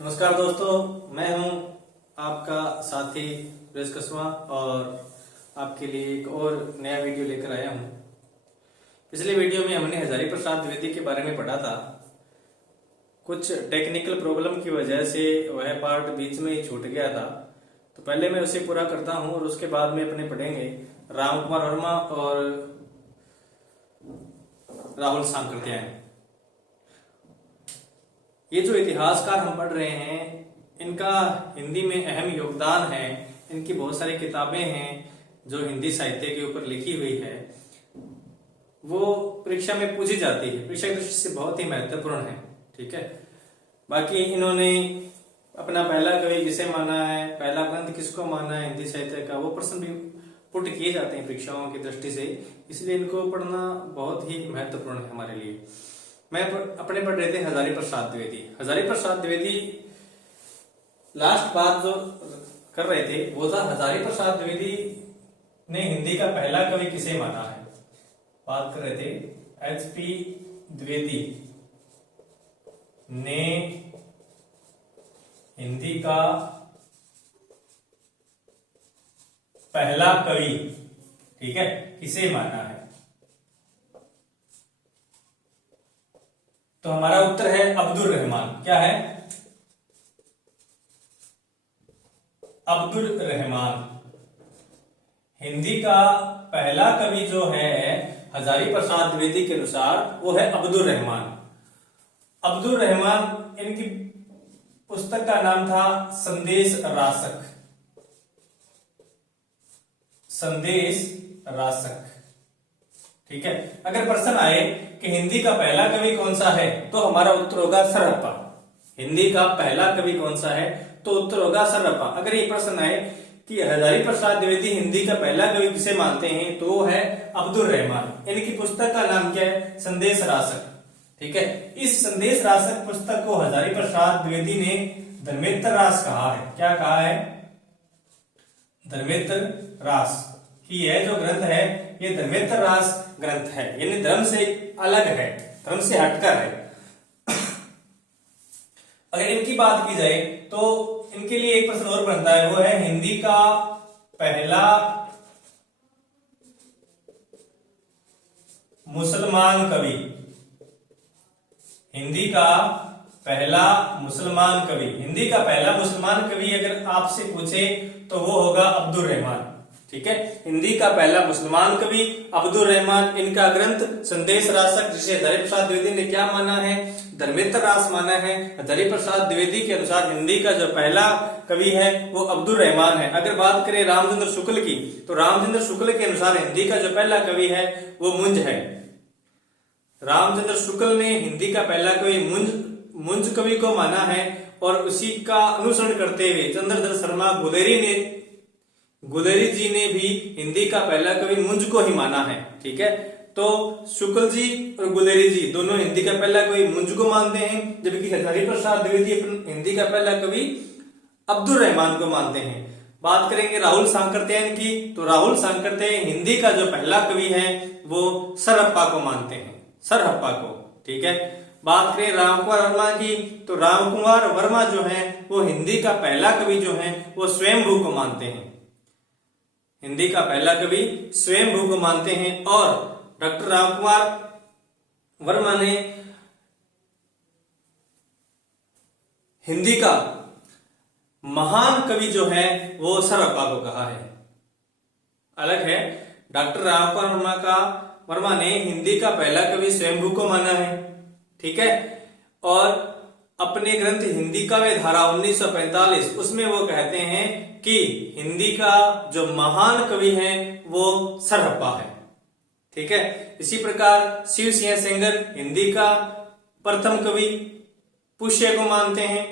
नमस्कार दोस्तों, मैं हूं आपका साथी सुरेश कसवा और आपके लिए एक और नया वीडियो लेकर आया हूं। पिछले वीडियो में हमने हजारी प्रसाद द्विवेदी के बारे में पढ़ा था। कुछ टेक्निकल प्रॉब्लम की वजह से वह पार्ट बीच में ही छूट गया था, तो पहले मैं उसे पूरा करता हूं और उसके बाद में अपने पढ़ेंगे राम कुमार वर्मा और राहुल सांकृत्यायन। ये जो इतिहासकार हम पढ़ रहे हैं, इनका हिंदी में अहम योगदान है। इनकी बहुत सारी किताबें हैं जो हिंदी साहित्य के ऊपर लिखी हुई है, वो परीक्षा में पूछी जाती है, परीक्षा की दृष्टि से बहुत ही महत्वपूर्ण है। ठीक है, बाकी इन्होंने अपना पहला कवि किसे माना है, पहला ग्रंथ किसको माना है हिंदी साहित्य का, वो प्रश्न भी पुट किए जाते हैं परीक्षाओं की दृष्टि से, इसलिए इनको पढ़ना बहुत ही महत्वपूर्ण है हमारे लिए। मैं अपने पढ़ रहे थे हजारी प्रसाद द्विवेदी। हजारी प्रसाद द्विवेदी लास्ट बात जो कर रहे थे वो था हजारी प्रसाद द्विवेदी ने हिंदी का पहला कवि किसे माना है। बात कर रहे थे एच.पी. द्विवेदी ने हिंदी का पहला कवि, ठीक है, किसे माना है। तो हमारा उत्तर है अब्दुल रहमान। क्या है? अब्दुल रहमान। हिंदी का पहला कवि जो है हजारी प्रसाद द्विवेदी के अनुसार वो है अब्दुल रहमान। अब्दुल रहमान, इनकी पुस्तक का नाम था संदेश रासक। संदेश रासक, ठीक है। अगर प्रश्न आए कि हिंदी का पहला कवि कौन सा है, तो हमारा उत्तर होगा सरहप्पा। हिंदी का पहला कवि कौन सा है, तो उत्तर होगा सरहप्पा। अगर ये प्रश्न आए कि हजारी प्रसाद द्विवेदी हिंदी का पहला कवि किसे मानते हैं, तो वो है अब्दुल रहमान। इनकी पुस्तक का नाम क्या है? संदेश रासक। ठीक है, इस संदेश रासक पुस्तक को हजारी प्रसाद द्विवेदी ने धर्मेंद्र रास कहा है। क्या कहा है? धर्मेंद्र रास की यह जो ग्रंथ है ये धर्मेंद्र रास ग्रंथ है, यानी धर्म से अलग है, धर्म से हटकर है। अगर इनकी बात की जाए तो इनके लिए एक प्रश्न और बनता है, वो है हिंदी का पहला मुसलमान कवि। हिंदी का पहला मुसलमान कवि, हिंदी का पहला मुसलमान कवि अगर आपसे पूछे तो वो होगा अब्दुल रहमान। ठीक है, हिंदी का पहला मुसलमान कवि अब्दुल रहमान। इनका ग्रंथ संदेश रासक, जिसे हजारी प्रसाद द्विवेदी ने क्या माना है? धर्मेंद्र रास माना है। हजारी प्रसाद द्विवेदी के अनुसार हिंदी का जो पहला कवि है वो अब्दुल रहमान है। अगर बात करें रामचंद्र शुक्ल की, तो रामचंद्र शुक्ल के अनुसार हिंदी का जो पहला कवि है वो मुंज है। रामचंद्र शुक्ल ने हिंदी का पहला कवि मुंज कवि को माना है, और उसी का अनुसरण करते हुए चंद्रधर शर्मा गुलेरी जी ने भी हिंदी का पहला कवि मुंज को ही माना है। ठीक है, तो शुक्ल जी और गुलेरी जी दोनों हिंदी का पहला कवि मुंज को मानते हैं, जबकि हजारी प्रसाद द्विवेदी हिंदी का पहला कवि अब्दुल रहमान को मानते हैं। बात करेंगे राहुल सांकृत्यायन की, तो राहुल सांकृत्यायन हिंदी का जो पहला कवि है वो सरहप्पा को मानते हैं, सरहप्पा को। ठीक है, बात करें राम कुमार वर्मा की, तो राम कुमार वर्मा जो है वो हिंदी का पहला कवि जो है वो स्वयंभू को मानते हैं। हिंदी का पहला कवि स्वयंभू को मानते हैं, और डॉक्टर राम कुमार वर्मा ने हिंदी का महान कवि जो है वो सरहप्पा को कहा है। अलग है, डॉक्टर राम कुमार वर्मा ने हिंदी का पहला कवि स्वयंभू को माना है। ठीक है, और अपने ग्रंथ हिंदी काव्य धारा 1945 उसमें वो कहते हैं कि हिंदी का जो महान कवि है वो सरहप्पा है। ठीक है, इसी प्रकार शिव सिंह सेंगर हिंदी का प्रथम कवि पुष्य को मानते हैं,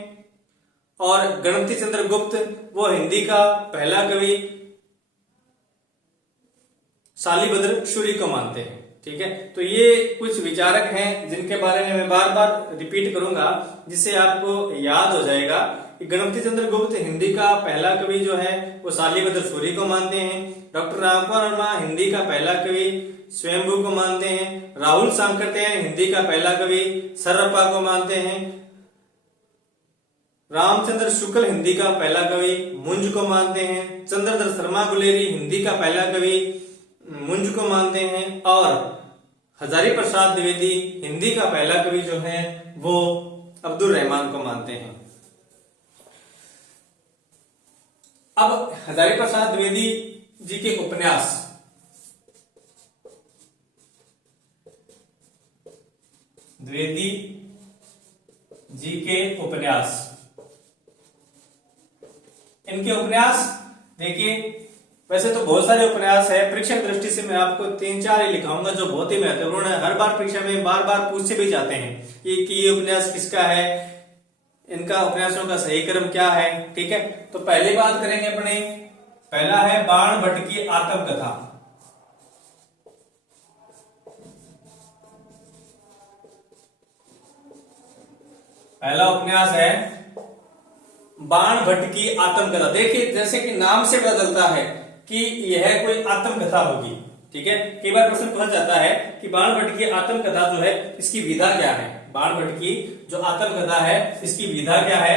और गणपति चंद्र गुप्त वो हिंदी का पहला कवि शालिभद्र सूरी को मानते हैं। ठीक है, तो ये कुछ विचारक हैं जिनके बारे में मैं बार बार रिपीट करूंगा, जिससे आपको याद हो जाएगा कि गणपति चंद्र गुप्त हिंदी का पहला कवि जो है वो शालिभद्र सूरी को मानते हैं। डॉक्टर राम कुमार वर्मा हिंदी का पहला कवि स्वयंभू को मानते हैं। राहुल सांकृत्यायन हिंदी का पहला कवि सरहप्पा को मानते हैं। रामचंद्र शुक्ल हिंदी का पहला कवि मुंज को मानते हैं। चंद्रधर शर्मा गुलेरी हिंदी का पहला कवि मुंज को मानते हैं। और हजारी प्रसाद द्विवेदी हिंदी का पहला कवि जो है वो अब्दुल रहमान को मानते हैं। अब हजारी प्रसाद द्विवेदी जी के उपन्यास, द्विवेदी जी के उपन्यास, इनके उपन्यास देखिए, वैसे तो बहुत सारे उपन्यास है, परीक्षा दृष्टि से मैं आपको 3-4 ही लिखाऊंगा जो बहुत ही महत्वपूर्ण है। हर बार परीक्षा में बार बार पूछे भी जाते हैं कि ये उपन्यास किसका है, इनका उपन्यासों का सही क्रम क्या है। ठीक है, तो पहली बात करेंगे अपने, पहला है बाण भट्ट की आत्मकथा। पहला उपन्यास है बाण भट्ट की आत्मकथा। देखिए, जैसे कि नाम से पता चलता है कि यह कोई आत्मकथा होगी। ठीक है, कई बार प्रश्न पूछा जाता है कि बाण भट्ट की आत्मकथा जो है इसकी विधा क्या है। बाण भट्ट की जो आत्मकथा है इसकी विधा क्या है।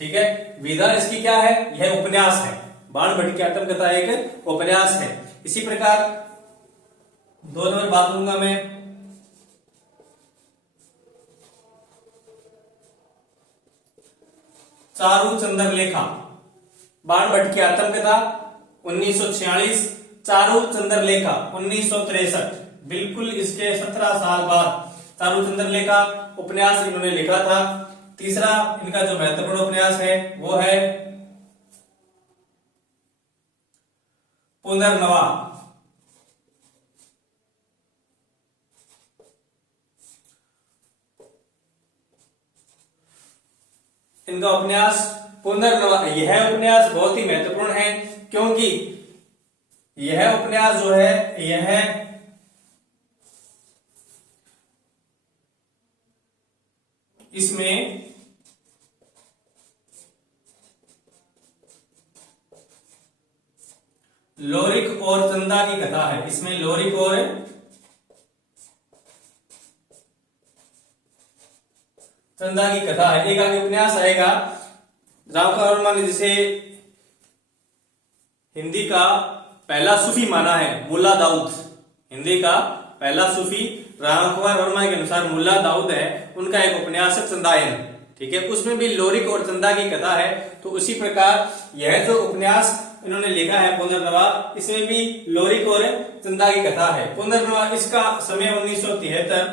ठीक है, विधा इसकी क्या है, यह उपन्यास है। बाण भट्ट की आत्मकथा एक उपन्यास है। इसी प्रकार 2 नंबर बात लूंगा मैं, चारू चंद्रलेखा। बाण भट्ट की आत्मकथा 1946, चारू चंद्रलेखा 1963। बिल्कुल इसके 17 साल बाद चारू चंद्रलेखा उपन्यास इन्होंने लिखा था। तीसरा इनका जो महत्वपूर्ण उपन्यास है वो है पुनर्नवा। इनका उपन्यास पुनर्नवा, यह उपन्यास बहुत ही महत्वपूर्ण है क्योंकि यह उपन्यास जो है यह इसमें लोरिक और चंदा की कथा है। इसमें लोरिक और चंदा की कथा है। एक आगे उपन्यास आएगा रामकुमार वर्मा ने जिसे हिंदी का पहला सूफी माना है, मुल्ला दाऊद। हिंदी का पहला सूफी रामकुमार वर्मा के अनुसार मुल्ला दाऊद है। उनका एक उपन्यास है चंदायन। ठीक है, उसमें भी लोरिक और चंदा की कथा है। तो उसी प्रकार यह जो उपन्यास इन्होंने लिखा है पुनर्नवा, इसमें भी लोरिक और चंदा की कथा है। पुनर्नवा इसका समय 1973,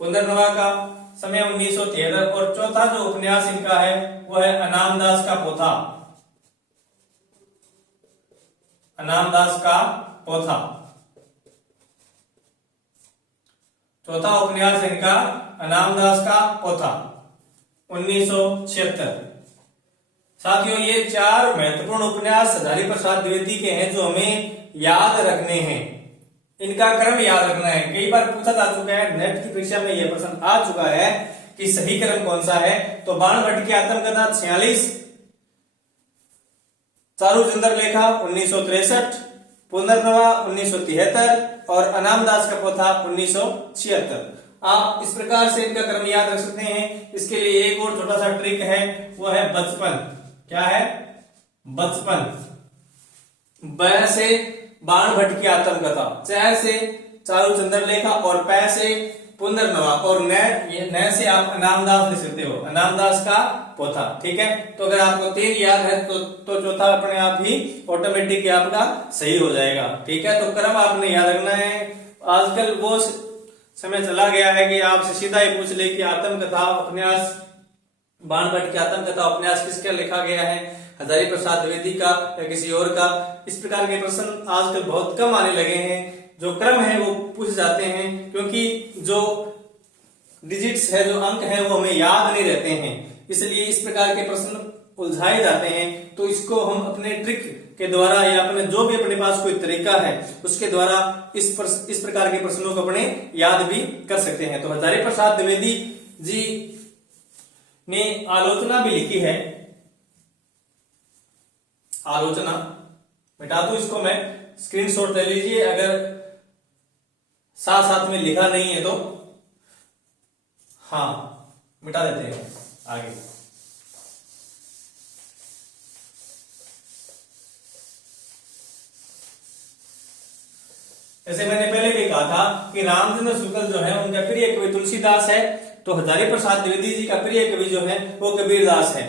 पुनर्नवा का समय 1973। और चौथा जो उपन्यास इनका है वो है अनामदास का पोथा। अनामदास का पोथा, चौथा उपन्यास इनका अनामदास का पोथा 1976। साथियों, ये 4 महत्वपूर्ण उपन्यास हजारी प्रसाद द्विवेदी के हैं जो हमें याद रखने हैं। इनका क्रम याद रखना है। कई बार पूछा जा चुका है, नेट की परीक्षा में यह प्रश्न आ चुका है कि सही क्रम कौन सा है। तो बाण भट्ट की आत्मकथा 46, चारू चंद्रलेखा 1963, पुनर्नवा 1973 और अनामदास का पोथा 1976। आप इस प्रकार से इनका क्रम याद रख सकते हैं। इसके लिए एक और छोटा सा ट्रिक है, वो है बचपन। क्या है? बचपन। ब से बाण भट्ट की आत्मकथा, च से चारू चंद्रलेखा और पै से पुनर्नवा और न से आप अनामदास लिख सकते हो, अनामदास का पोथा। ठीक है, तो अगर आपको 3 याद है तो चौथा अपने आप ही ऑटोमेटिक आपका सही हो जाएगा। ठीक है, तो क्रम आपने याद रखना है। आजकल वो समय चला गया है कि आपसे सीधा ही पूछ ले कि आत्मकथा उपन्यास, बाण भट्ट की आत्मकथा उपन्यास किसका लिखा गया है, हजारी प्रसाद द्विवेदी का या किसी और का। इस प्रकार के प्रश्न आजकल बहुत कम आने लगे हैं। जो क्रम है वो पूछ जाते हैं क्योंकि जो डिजिट्स है, जो अंक है वो हमें याद नहीं रहते हैं, इसलिए इस प्रकार के प्रश्न उलझाए जाते हैं। तो इसको हम अपने ट्रिक के द्वारा या अपने जो भी अपने पास कोई तरीका है उसके द्वारा इस प्रकार के प्रश्नों को अपने याद भी कर सकते हैं। तो हजारी प्रसाद द्विवेदी जी ने आलोचना भी लिखी है। आलोचना मिटा दूं इसको मैं, स्क्रीनशॉट ले लीजिए अगर साथ साथ में लिखा नहीं है तो। हाँ, मिटा देते हैं आगे। जैसे मैंने पहले भी कहा था कि रामचंद्र शुक्ल जो है उनका प्रिय कवि तुलसीदास है, तो हजारी प्रसाद द्विवेदी जी का प्रिय कवि जो है वो कबीरदास है।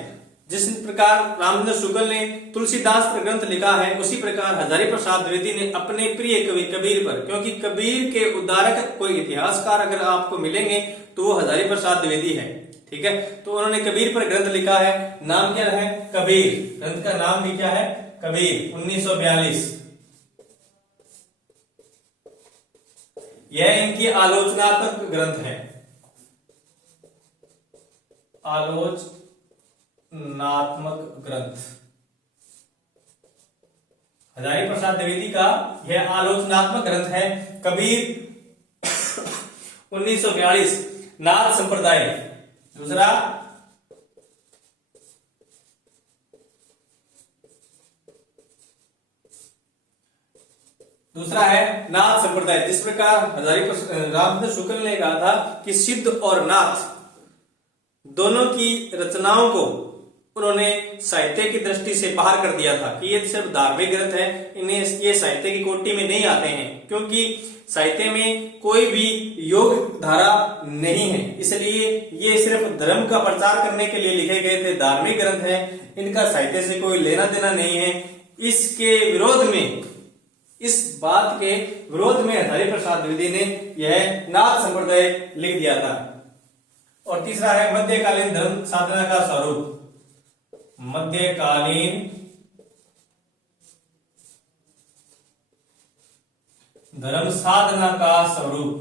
जिस प्रकार रामचंद्र शुक्ल ने तुलसीदास पर ग्रंथ लिखा है, उसी प्रकार हजारी प्रसाद द्विवेदी ने अपने प्रिय कवि कबीर पर, क्योंकि कबीर के उद्धारक कोई इतिहासकार अगर आपको मिलेंगे तो वो हजारी प्रसाद द्विवेदी है। ठीक है, तो उन्होंने कबीर पर ग्रंथ लिखा है, नाम क्या है? कबीर। ग्रंथ का नाम भी क्या है? कबीर। 1942। यह इनकी आलोचनात्मक ग्रंथ है, आलोचनात्मक ग्रंथ। हजारी प्रसाद द्विवेदी का यह आलोचनात्मक ग्रंथ है कबीर 1942। नाथ संप्रदाय। दूसरा है नाथ संप्रदाय। जिस प्रकार रामचंद्र शुक्ल ने कहा था कि सिद्ध और नाथ दोनों की रचनाओं को उन्होंने साहित्य की दृष्टि से बाहर कर दिया था कि ये सिर्फ धार्मिक ग्रंथ है, इन्हें ये साहित्य की कोटि में नहीं आते हैं, क्योंकि साहित्य में कोई भी योग धारा नहीं है, इसलिए ये सिर्फ धर्म का प्रचार करने के लिए लिखे गए थे, धार्मिक ग्रंथ है, इनका साहित्य से कोई लेना देना नहीं है। इसके विरोध में, इस बात के विरोध में हजारी प्रसाद द्विवेदी ने यह नाथ संप्रदाय लिख दिया था। और तीसरा है मध्यकालीन धर्म साधना का स्वरूप। मध्यकालीन धर्म साधना का स्वरूप।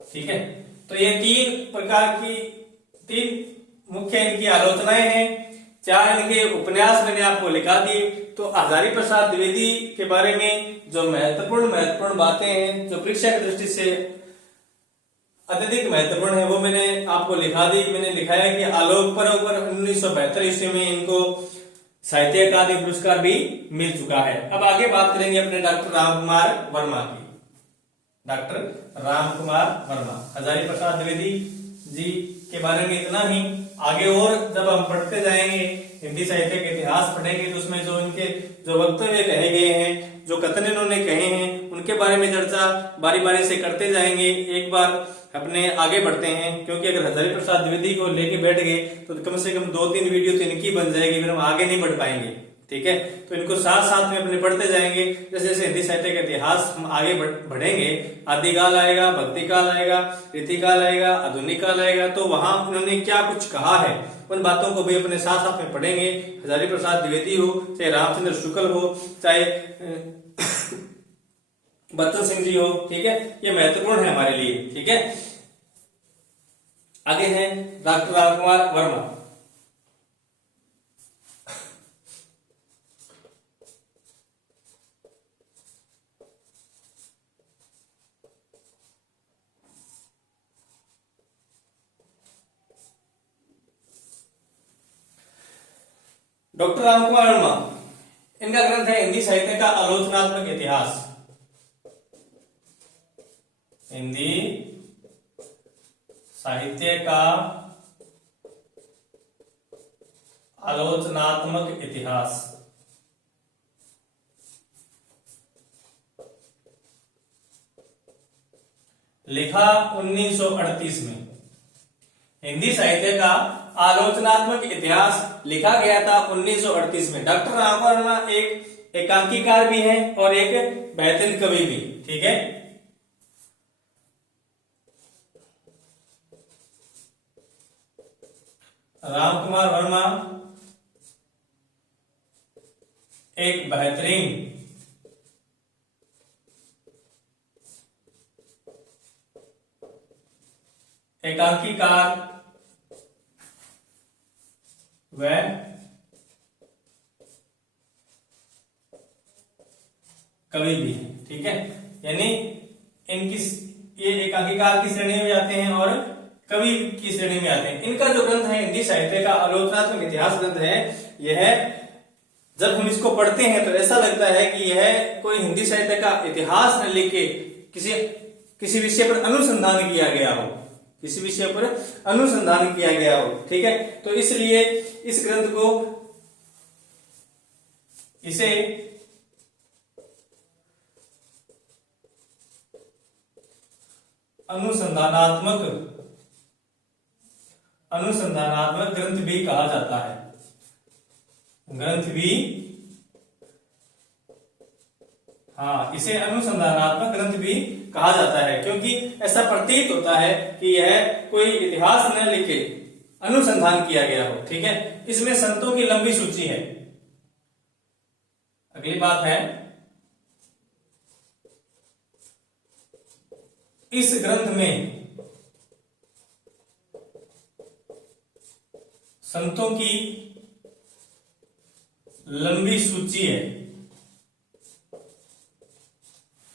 ठीक है, तो ये तीन मुख्य इनकी आलोचनाएं हैं। 4 इनके उपन्यास मैंने आपको लिखा दिए। तो हजारी प्रसाद द्विवेदी के बारे में जो महत्वपूर्ण बातें हैं, जो परीक्षा की दृष्टि से अत्यधिक महत्वपूर्ण है, वो मैंने आपको लिखा दी। मैंने लिखाया कि आलोक पर्व पर 1972 ईस्वी में इनको साहित्य अकादमी पुरस्कार भी मिल चुका है। अब आगे बात करेंगे अपने डॉक्टर रामकुमार वर्मा की। डॉक्टर रामकुमार वर्मा, हजारी प्रसाद द्विवेदी जी के बारे में इतना ही। आगे और जब हम पढ़ते जाएंगे, हिंदी साहित्य का इतिहास पढ़ेंगे, तो उसमें जो इनके जो वक्तव्य कहे गए हैं, जो कथन इन्होंने कहे हैं, उनके बारे में चर्चा बारी बारी से करते जाएंगे। एक बार अपने आगे बढ़ते हैं, क्योंकि अगर हजारी प्रसाद द्विवेदी को लेके बैठ गए तो कम से कम 2-3 वीडियो तो इनकी बन जाएगी, फिर हम आगे नहीं बढ़ पाएंगे। ठीक है, तो इनको साथ साथ में अपने पढ़ते जाएंगे। जैसे जैसे हिंदी साहित्य का इतिहास हम आगे बढ़ेंगे, आदिकाल आएगा, भक्तिकाल आएगा, रीतिकाल आएगा, आधुनिक काल आएगा, तो वहां उन्होंने क्या कुछ कहा है, उन बातों को भी अपने साथ साथ में पढ़ेंगे। हजारी प्रसाद द्विवेदी हो, चाहे रामचंद्र शुक्ल हो, चाहे बच्चन सिंह जी हो। ठीक है, ये महत्वपूर्ण है हमारे लिए। ठीक है, आगे हैं डॉक्टर रामकुमार वर्मा। डॉक्टर रामकुमार वर्मा, इनका ग्रंथ है हिंदी साहित्य का आलोचनात्मक इतिहास। हिंदी साहित्य का आलोचनात्मक इतिहास। लिखा 1938 में। हिंदी साहित्य का आलोचनात्मक इतिहास लिखा गया था 1938 में। डॉक्टर रामकुमार वर्मा एक एकांकीकार भी हैं और एक बेहतरीन कवि भी। ठीक है, रामकुमार वर्मा एक बेहतरीन एकांकीकार व कवि भी है। ठीक है, यानी इनकी ये एकांकीकार की श्रेणी में आते हैं और कवि की श्रेणी में आते हैं। इनका जो ग्रंथ है हिंदी साहित्य का आलोचनात्मक इतिहास ग्रंथ है, यह जब हम इसको पढ़ते हैं तो ऐसा लगता है कि यह कोई हिंदी साहित्य का इतिहास न लिख के किसी विषय पर अनुसंधान किया गया हो, किसी विषय पर अनुसंधान किया गया हो। ठीक है, तो इसलिए इस ग्रंथ को इसे अनुसंधानात्मक ग्रंथ भी कहा जाता है, ग्रंथ भी, हाँ, इसे अनुसंधानात्मक ग्रंथ भी कहा जाता है, क्योंकि ऐसा प्रतीत होता है कि यह कोई इतिहास न लिखे, अनुसंधान किया गया हो। ठीक है, इसमें संतों की लंबी सूची है। अगली बात है, इस ग्रंथ में संतों की लंबी सूची है।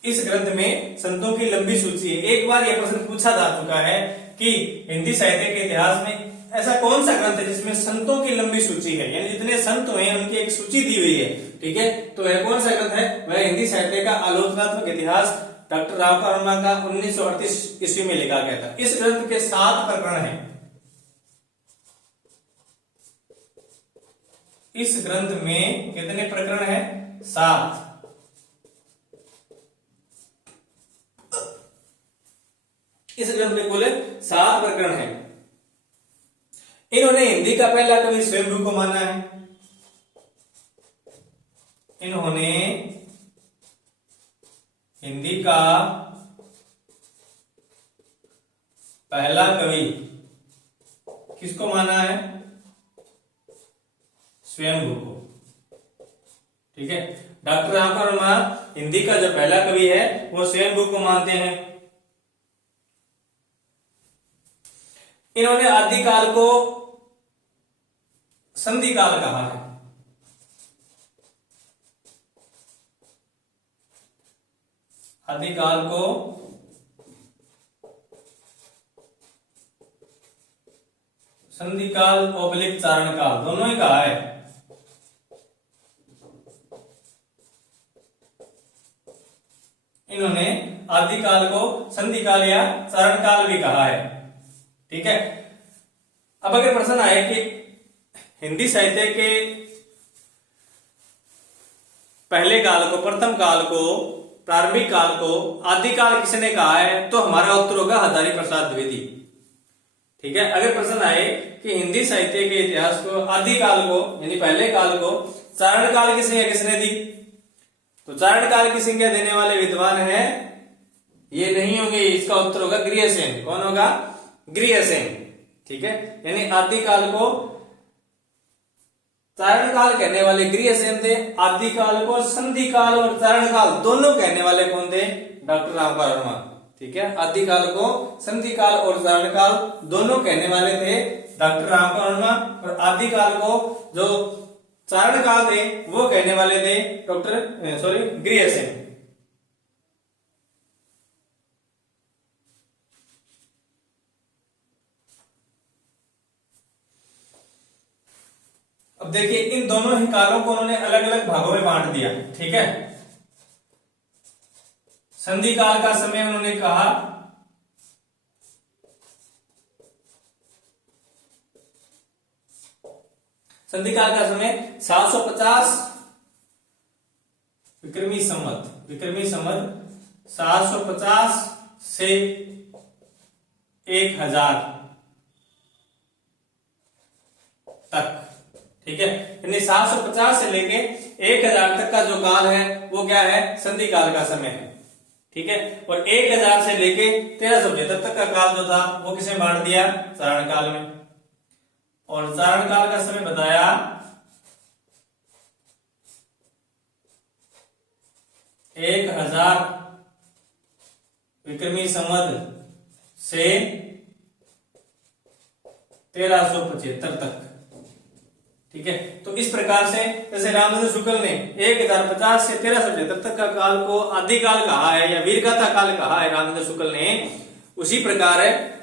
इस ग्रंथ में संतों की लंबी सूची है। एक बार यह प्रश्न पूछा जा चुका है कि हिंदी साहित्य के इतिहास में ऐसा कौन सा ग्रंथ है जिसमें संतों की लंबी सूची है, यानी जितने संत हुए हैं उनकी एक सूची दी हुई है। ठीक है, तो वह कौन सा ग्रंथ है? वह हिंदी साहित्य का आलोचनात्मक इतिहास डॉक्टर रामपाल वर्मा का 1938 ईस्वी में लिखा गया था। इस ग्रंथ के 7 प्रकरण हैं। इस ग्रंथ में कितने प्रकरण हैं? 7। इस ग्रंथ में कुल 7 प्रकरण हैं। इन्होंने हिंदी का पहला कवि स्वयंभू को माना है। इन्होंने हिंदी का पहला कवि किसको माना है? स्वयंभू को। ठीक है, डॉक्टर रामपाल वर्मा हिंदी का जो पहला कवि है वो स्वयंभू को मानते हैं। इन्होंने आदिकाल को संधि काल कहा है। आदिकाल को संधि काल ओबलिक चारण काल दोनों ही कहा है। इन्होंने आदिकाल को संधि काल या चारण काल भी कहा है। ठीक है, अब अगर प्रश्न आए कि हिंदी साहित्य के पहले काल को, प्रथम काल को, प्रारंभिक काल को आदिकाल किसने कहा है, तो हमारा उत्तर होगा हजारी प्रसाद द्विवेदी। ठीक है, अगर प्रश्न आए कि हिंदी साहित्य के इतिहास को, आदिकाल को यानी पहले काल को चारण काल की संज्ञा किसने दी, तो चारण काल की संज्ञा देने वाले विद्वान हैं, ये नहीं होंगे, इसका उत्तर होगा गृहसेन। कौन होगा? गृहसेन। ठीक है, यानी आदिकाल को चारण काल कहने वाले गृहसेन थे। आदिकाल को संधि काल और चारण काल दोनों कहने वाले कौन थे? डॉक्टर रामपाल वर्मा। ठीक है, आदिकाल को संधि काल और चारण काल दोनों कहने वाले थे डॉक्टर रामपाल वर्मा, और आदिकाल को जो चारण काल थे वो कहने वाले थे गृहसेन। अब देखिए, इन दोनों ही कालों को उन्होंने अलग अलग भागों में बांट दिया। ठीक है, संधि काल का समय उन्होंने कहा संधि काल का समय 750 विक्रमी संवत 750 से 1000 तक। ठीक है, यानी 750 से लेके 1000 तक का जो काल है वो क्या है? संधि काल का समय है। ठीक है, और 1000 से लेके 1375 तक का काल जो था वो किसे बांट दिया? चारण काल में। और चारण काल का समय बताया 1000 विक्रमी संवत से 1375 तक। ठीक है, तो इस प्रकार से जैसे रामचंद्र शुक्ल ने 1050 से 1375 तक का काल को आदिकाल कहा है या वीरगाथा काल कहा है रामचंद्र शुक्ल ने, उसी प्रकार है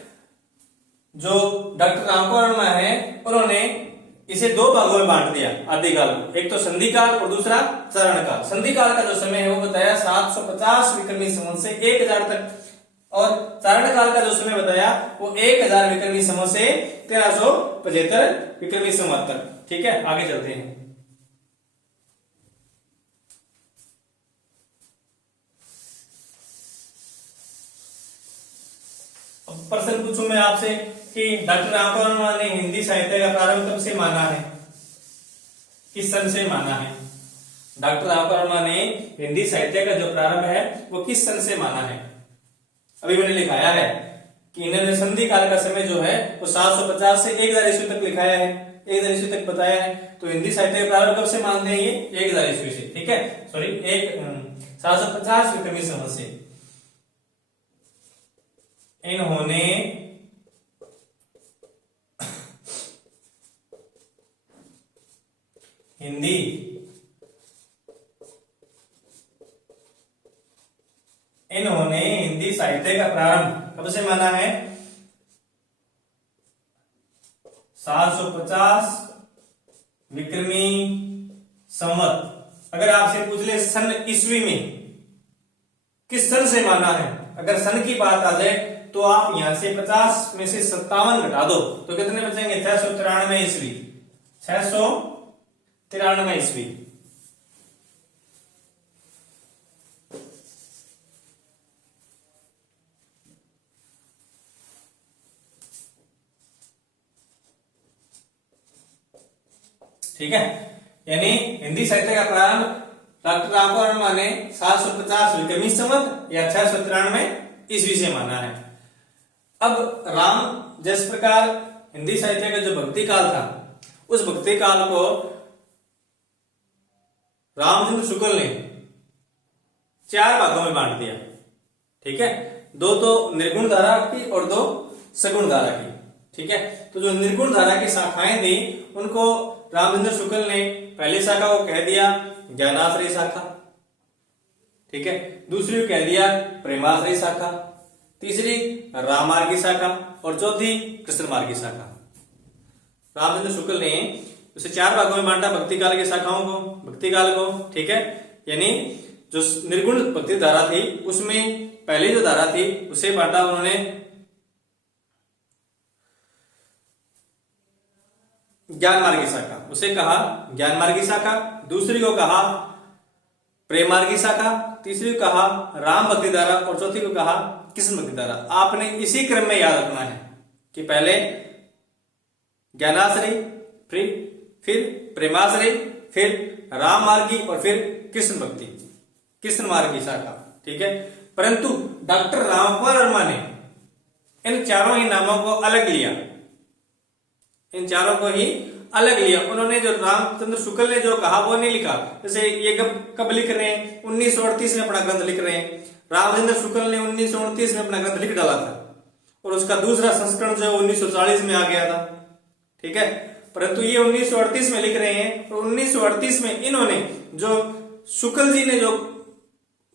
जो डॉक्टर रामपाल वर्मा है उन्होंने इसे 2 भागों में बांट दिया आदिकाल को, एक तो संधि काल और दूसरा चारण काल। संधि काल का जो समय है वो बताया 750 विक्रमी संवत से 1000 तक, और चारण काल का जो समय बताया वो 1000 विक्रमी संवत से 1375 विक्रमी संवत तक। ठीक है, आगे चलते हैं। प्रश्न पूछूं मैं आपसे कि डॉक्टर रामकुमार वर्मा ने हिंदी साहित्य का प्रारंभ कब से माना है, किस सन से माना है? डॉक्टर रामकुमार वर्मा ने हिंदी साहित्य का जो प्रारंभ है वो किस सन से माना है? अभी मैंने लिखाया है कि इन्होंने संधि काल का समय जो है वो 750 से 1000 ईस्वी तक लिखाया है, 1000 ईस्वी तक बताया है। तो हिंदी साहित्य का प्रारंभ कब से मानते हैं ये? 1000 ईस्वी से। ठीक है, सॉरी 750 विक्रमी संवत से इन्होंने हिंदी साहित्य का प्रारंभ कब से माना है? 750 विक्रमी संवत। अगर आपसे पूछ ले सन ईस्वी में किस सन से माना है, अगर सन की बात आ जाए तो आप यहां से 50 में से 57 घटा दो तो कितने बचेंगे? 693 ईस्वी। 693 ईस्वी। ठीक है, यानी हिंदी साहित्य का प्रारंभ डॉक्टर रामकुमार वर्मा ने 750 विक्रमी संवत या 693 ईस्वी से माना है। अब राम जिस प्रकार हिंदी साहित्य का जो भक्ति काल था उस भक्ति काल को रामचंद्र शुक्ल ने 4 भागों में बांट दिया। ठीक है, 2 तो निर्गुण धारा की और 2 सगुण धारा की। ठीक है, तो जो निर्गुण धारा की शाखाएं थी उनको रामचंद्र शुक्ल ने पहली शाखा को कह दिया ज्ञानाश्रय शाखा। ठीक है, दूसरी को कह दिया प्रेमाश्रय शाखा, तीसरी रामार्गी शाखा और चौथी कृष्ण मार्गी शाखा। रामचंद्र शुक्ल ने उसे 4 भागों में बांटा भक्ति काल की शाखाओं को, भक्ति काल को। ठीक है, यानी जो निर्गुण भक्ति धारा थी उसमें पहली जो धारा थी उसे बांटा उन्होंने ज्ञान मार्गी शाखा, उसे कहा ज्ञान मार्गी शाखा। दूसरी को कहा प्रेम मार्गी शाखा, तीसरी को कहा राम भक्ति धारा और चौथी को कहा कृष्ण भक्ति धारा। आपने इसी क्रम में याद रखना है कि पहले ज्ञानाश्रय, फिर प्रेमाश्रय, फिर राम मार्गी और फिर कृष्ण भक्ति, कृष्ण मार्गी शाखा। ठीक है, परंतु डॉक्टर रामकुमार वर्मा ने इन चारों ही नामों को अलग लिया, इन चारों को ही अलग लिया। उन्होंने जो रामचंद्र शुक्ल ने जो कहा वो नहीं लिखा। जैसे ये कब लिख रहे हैं? 1938 में अपना ग्रंथ लिख रहे हैं। रामचंद्र शुक्ल ने 1929 में अपना ग्रंथ लिख डाला था और उसका दूसरा संस्करण जो 1940 में आ गया था। ठीक है, परंतु ये 1938 में लिख रहे हैं और 1938 में इन्होंने जो शुक्ल जी ने जो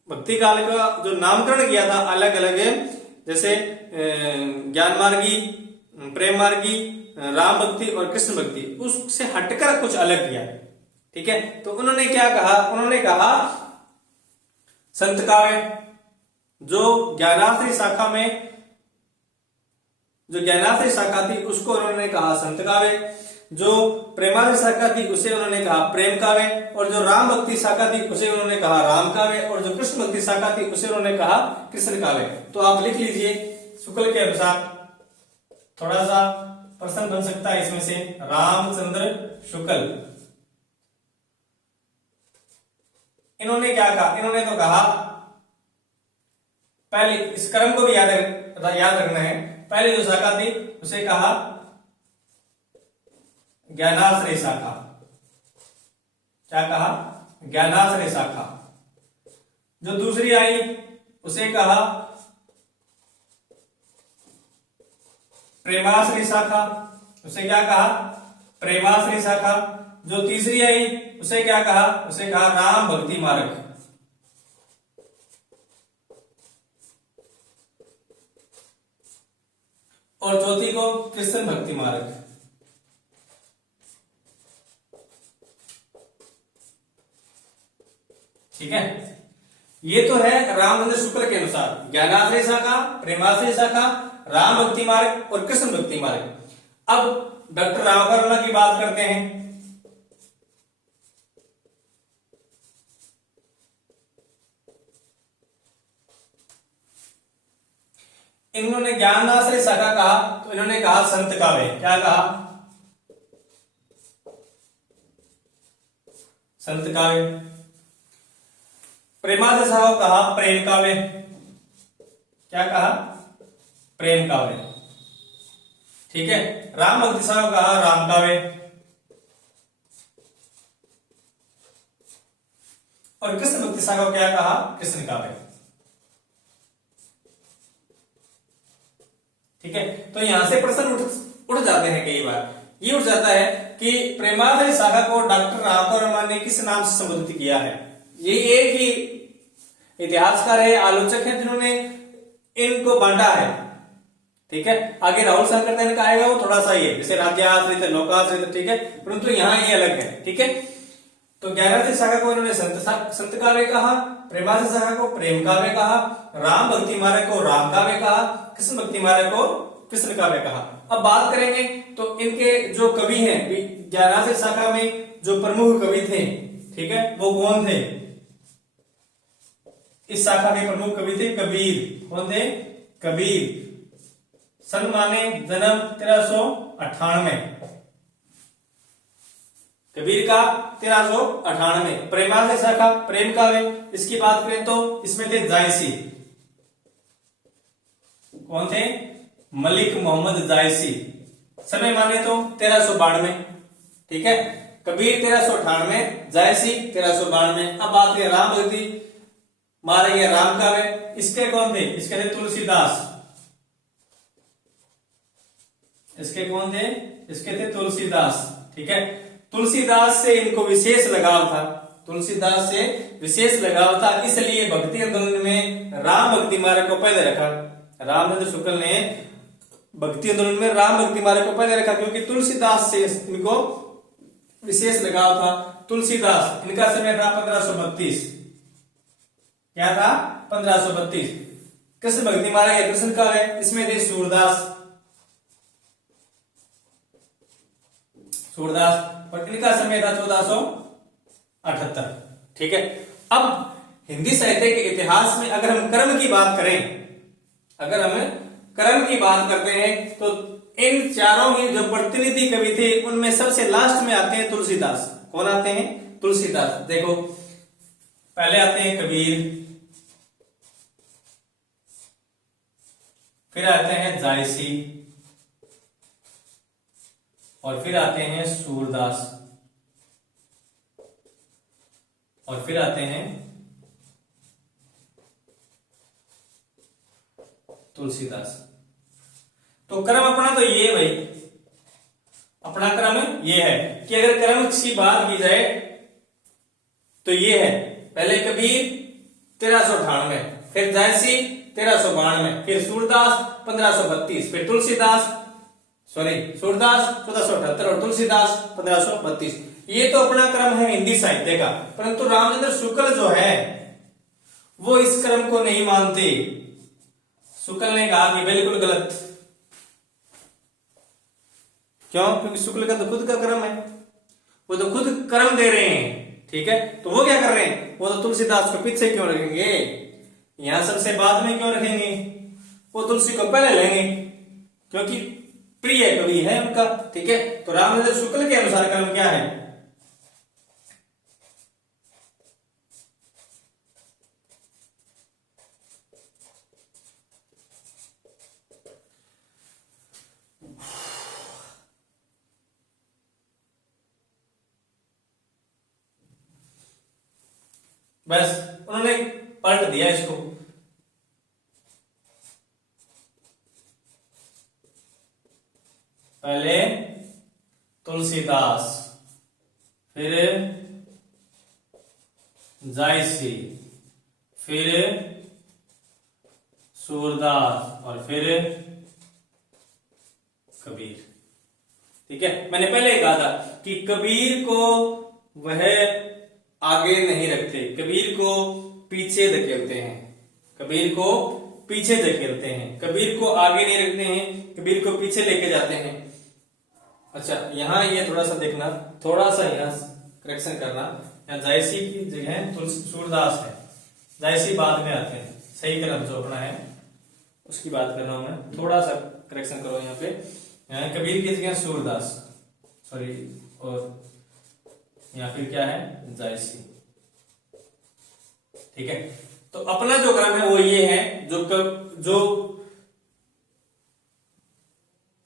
भक्ति काल का जो नामकरण किया था अलग अलग, जैसे ज्ञान मार्गी, प्रेम मार्गी, राम भक्ति और कृष्ण भक्ति, उससे हटकर कुछ अलग किया। ठीक है, तो उन्होंने क्या कहा? उन्होंने कहा संत काव्य, जो ज्ञानाश्रय शाखा में जो ज्ञानाश्रय शाखा थी उसको उन्होंने कहा संत काव्य, जो प्रेमाश्रय शाखा थी उसे उन्होंने कहा प्रेम काव्य, और जो राम भक्ति शाखा थी उसे उन्होंने कहा राम काव्य, और जो कृष्ण भक्ति शाखा थी उसे उन्होंने कहा कृष्ण काव्य। तो आप लिख लीजिए शुक्ल के अनुसार थोड़ा सा प्रश्न बन सकता है इसमें से। रामचंद्र शुक्ल इन्होंने क्या कहा? इन्होंने तो कहा, पहले इस क्रम को भी याद रखना है। पहले जो शाखा थी उसे कहा ज्ञानाश्रय शाखा। क्या कहा? ज्ञानाश्रय शाखा। जो दूसरी आई उसे कहा प्रेमाश्रय शाखा, उसे क्या कहा? प्रेमाश्रय शाखा। जो तीसरी आई उसे क्या कहा? उसे कहा राम भक्ति मार्ग। और चौथी को कृष्ण भक्ति मार्ग। ठीक है, ये तो है रामचंद्र शुक्ल के अनुसार, ज्ञानाश्रय शाखा, प्रेमाश्रय शाखा, राम भक्ति मार्ग और कृष्ण भक्ति मार्ग। अब डॉक्टर रामकर वर्मा की बात करते हैं। इन्होंने ज्ञानाश्रय शाखा कहा तो इन्होंने कहा संत काव्य। क्या कहा? संत काव्य। प्रेमाश्रय शाखा को कहा प्रेम काव्य। क्या कहा? प्रेम काव्य। ठीक है। राम भक्ति शाखा को कहा राम काव्य। और कृष्ण भक्ति शाखा को क्या कहा? कृष्ण काव्य। ठीक है। तो यहां से प्रश्न उठ जाते हैं, कई बार ये उठ जाता है कि प्रेमाश्रय शाखा को डॉक्टर रामकर वर्मा ने किस नाम से संबोधित किया है। ये एक ही इतिहासकार है, आलोचक है, जिन्होंने इनको बांटा है। ठीक है। आगे राहुल शंकर का आएगा, वो थोड़ा सा ये जैसे राज्याश्रित, लोकाश्रित, ठीक है, परंतु यहाँ ये अलग है। ठीक है। तो ज्ञानाश्रय शाखा को इन्होंने संत काव्य कहा, प्रेमाश्रय शाखा को प्रेम काव्य कहा, राम भक्ति मार्ग को राम काव्य कहा, कृष्ण भक्ति मार्ग को कृष्ण काव्य कहा। अब बात करेंगे तो इनके जो कवि हैं ज्ञानाश्रय शाखा में, जो प्रमुख कवि थे, ठीक है, वो कौन थे? इस शाखा के प्रमुख कवि थे कबीर। कौन थे? कबीर। सन माने जन्म 1398। कबीर का 1398। प्रेमाश्रय शाखा प्रेम काव्य, इसकी बात करें तो इसमें थे जायसी। कौन थे? मलिक मोहम्मद जायसी। समय माने तो 1392। ठीक है। कबीर 1398, जायसी 1392। अब बात करें राम भक्ति मार्ग या राम काव्य, इसके कौन थे? इसके थे तुलसीदास। इसके कौन थे? इसके थे तुलसीदास। ठीक है। तुलसीदास से इनको विशेष लगाव था। तुलसीदास से विशेष लगाव था, इसलिए भक्ति आंदोलन में राम भक्ति मार्ग को पहले रखा। रामचंद्र शुक्ल ने भक्ति आंदोलन में राम भक्ति मार्ग को पहले रखा, क्योंकि तुलसीदास से इनको विशेष लगाव था। तुलसीदास, इनका समय था 1532। क्या था? 1532। कृष्ण भक्ति मार्ग या कृष्ण काव्य, इसमें थे सूरदास। और इनका समय था 1478। ठीक है। अब हिंदी साहित्य के इतिहास में अगर हम क्रम की बात करें, अगर हम क्रम की बात करते हैं, तो इन चारों ही जो प्रतिनिधि कवि थे उनमें सबसे लास्ट में आते हैं तुलसीदास। कौन आते हैं? तुलसीदास। देखो, पहले आते हैं कबीर, फिर आते हैं जायसी, और फिर आते हैं सूरदास, और फिर आते हैं तुलसीदास। तो क्रम अपना तो ये भाई, अपना क्रम ये है कि अगर क्रम की बात की जाए तो ये है, पहले कबीर 1398, फिर जायसी 1392, फिर सूरदास 1532, फिर तुलसीदास सूरदास 1478 और तुलसीदास 1532। ये तो अपना क्रम है हिंदी साहित्य का। परंतु रामचंद्र शुक्ल जो है वो इस क्रम को नहीं मानते। शुक्ल ने कहा कि बिल्कुल गलत। क्यों? क्योंकि शुक्ल का तो खुद का क्रम है, वो तो खुद क्रम दे रहे हैं। ठीक है। तो वो क्या कर रहे हैं? वो तो तुलसीदास को पीछे क्यों रखेंगे, यहां सबसे बाद में क्यों रखेंगे? वो तुलसी को पहले लेंगे क्योंकि प्रिय कवि है उनका। ठीक है। तो रामचंद्र शुक्ल के अनुसार क्रम क्या है? बस उन्होंने पलट दिया इसको। पहले तुलसीदास, फिर जायसी, फिर सूरदास और फिर कबीर। ठीक है। मैंने पहले ही कहा था कि कबीर को वह आगे नहीं रखते, कबीर को पीछे धकेलते हैं, कबीर को पीछे धकेलते हैं, कबीर को आगे नहीं रखते हैं, कबीर को पीछे लेके जाते हैं। अच्छा, यहाँ ये थोड़ा सा देखना, थोड़ा सा यहाँ करेक्शन करना, यहाँ जायसी की जगह सूरदास है, जायसी बाद में आते हैं, सही क्रम जो अपना है उसकी बात कर रहा हूं मैं, थोड़ा सा करेक्शन करो यहाँ पे। यहाँ कबीर की जगह सूरदास, सॉरी, और या फिर क्या है, जायसी। ठीक है, तो अपना जो क्रम है वो ये है, जो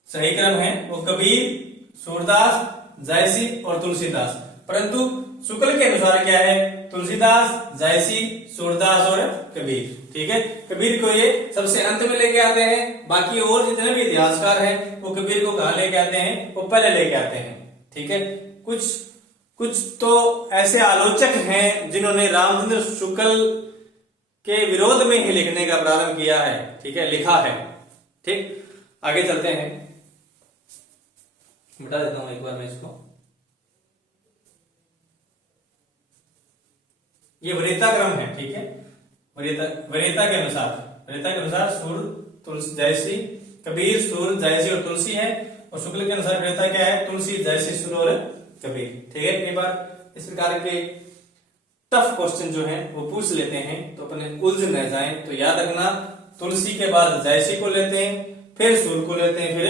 सही क्रम है वो कबीर, सूरदास, जायसी और तुलसीदास। परंतु शुक्ल के अनुसार क्या है, तुलसीदास, जायसी, सूरदास और कबीर। ठीक है, कबीर को ये सबसे अंत में लेके आते हैं, बाकी और जितने भी इतिहासकार हैं वो कबीर को कहां लेके आते हैं, वो पहले लेके आते हैं। ठीक है, कुछ तो ऐसे आलोचक हैं जिन्होंने रामचंद्र शुक्ल के विरोध में ही लिखने का प्रारंभ किया है। ठीक है, लिखा है। ठीक, आगे चलते हैं, मिटा देता हूं एक बार मैं इसको। ये वरीयता क्रम है। ठीक है, वरीयता के अनुसार सूर, तुलसी, जायसी, कबीर, सूर, जायसी और तुलसी है, और शुक्ल के अनुसार वरीयता क्या है, तुलसी, जायसी, सूर और कबीर। ठीक है, कई बार इस प्रकार के टफ क्वेश्चन जो है वो पूछ लेते हैं तो अपने उलझ न जाए, तो याद रखना, तुलसी के बाद जायसी को लेते हैं, फिर सूर को लेते हैं, फिर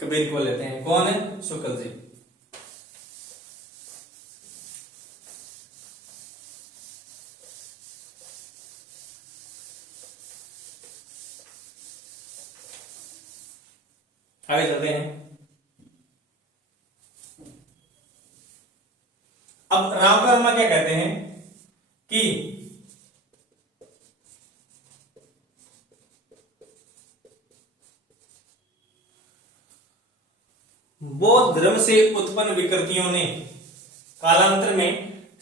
कबीर को लेते हैं। कौन है, शुक्ल जी। आगे चलते हैं। अब रामकर वर्मा क्या कहते हैं कि बौद्ध धर्म से उत्पन्न विकृतियों ने कालांतर में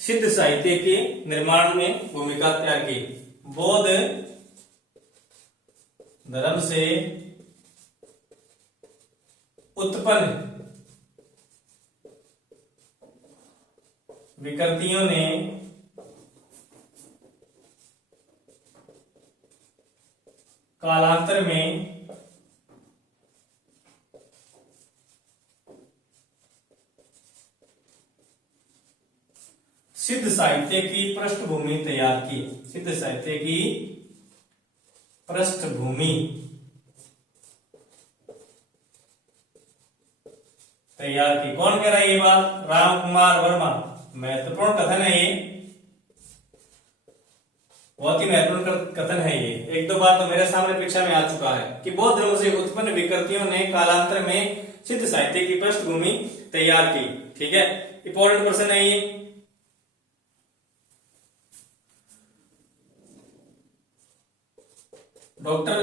सिद्ध साहित्य के निर्माण में भूमिका तैयार की। बौद्ध धर्म से उत्पन्न विकृतियों ने कालांतर में सिद्ध साहित्य की पृष्ठभूमि तैयार की। सिद्ध साहित्य की पृष्ठभूमि तैयार की। कौन कह रहा है ये बात? राम कुमार वर्मा। महत्वपूर्ण कथन है ये, बहुत ही महत्वपूर्ण कथन है ये। एक दो बार तो मेरे सामने परीक्षा में आ चुका है कि बौद्ध धर्म से उत्पन्न विकृतियों ने कालांतर में सिद्ध साहित्य की पृष्ठभूमि तैयार की। ठीक है, इंपॉर्टेंट क्वेश्चन है ये। डॉक्टर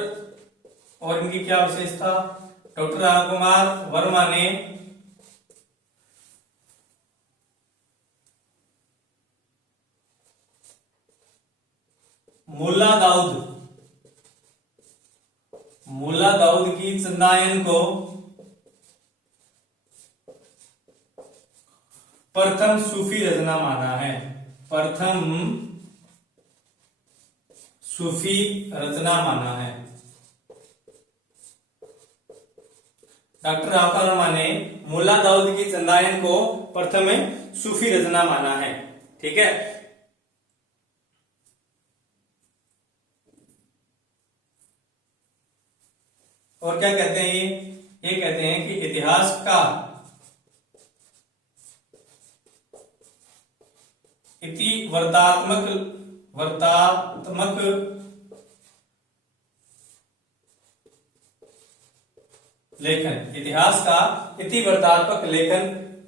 और इनकी क्या विशेषता? डॉक्टर राम कुमार वर्मा ने मुल्ला दाऊद की चंदायन को प्रथम सूफी रचना माना है। प्रथम सूफी रचना माना है। डॉक्टर रामकुमार वर्मा ने मुल्ला दाऊद की चंदायन को प्रथम सूफी रचना माना है। ठीक है, और क्या कहते हैं ये कहते हैं कि इतिहास का इति वर्तात्मक लेखन, इतिहास का इति वर्तात्मक लेखन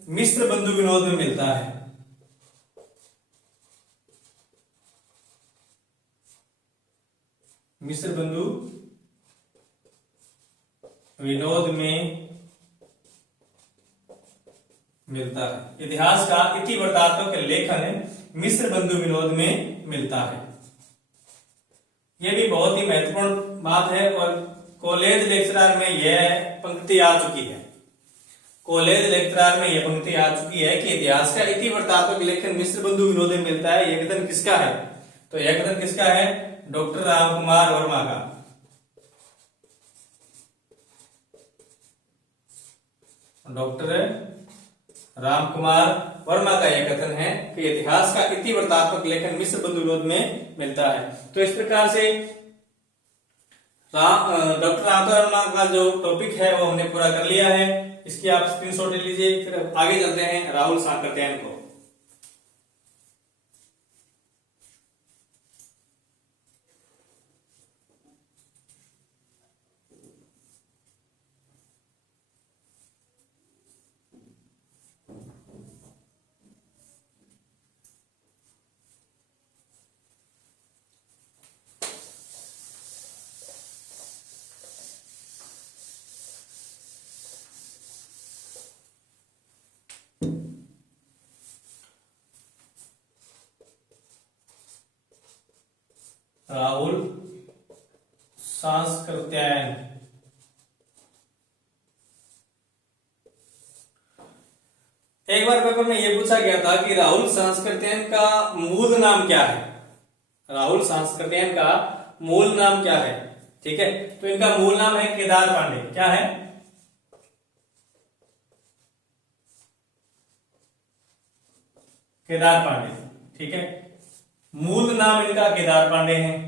मिश्र बंधु विनोद में मिलता है। मिश्र बंधु विनोद में मिलता है। इतिहास का इति वर्तात्मक लेखन मिश्र बंधु विनोद में मिलता है। यह भी बहुत ही महत्वपूर्ण बात है और कॉलेज लेक्चरर में यह पंक्ति आ चुकी है। कॉलेज लेक्चरर में यह पंक्ति आ चुकी है कि इतिहास का इति वर्तात्मक लेखन मिश्र बंधु विनोद में मिलता है। यह कथन किसका है? तो यह कथन किसका है? डॉक्टर रामकुमार वर्मा का। डॉक्टर रामकुमार वर्मा का यह कथन है कि इतिहास का इतिवृत्तात्मक लेखन मिश्र बंधु विरोध में मिलता है। तो इस प्रकार से डॉक्टर रामकुमार वर्मा का जो टॉपिक है वो हमने पूरा कर लिया है। इसकी आप स्क्रीनशॉट ले लीजिए। फिर आगे चलते हैं राहुल सांकृत्यायन को। राहुल सांकृत्यायन। एक बार पेपर में यह पूछा गया था कि राहुल सांकृत्यायन का मूल नाम क्या है? राहुल सांकृत्यायन का मूल नाम क्या है? ठीक है, तो इनका मूल नाम है केदार पांडे। क्या है? केदार पांडे। ठीक है, मूल नाम इनका केदार पांडे है।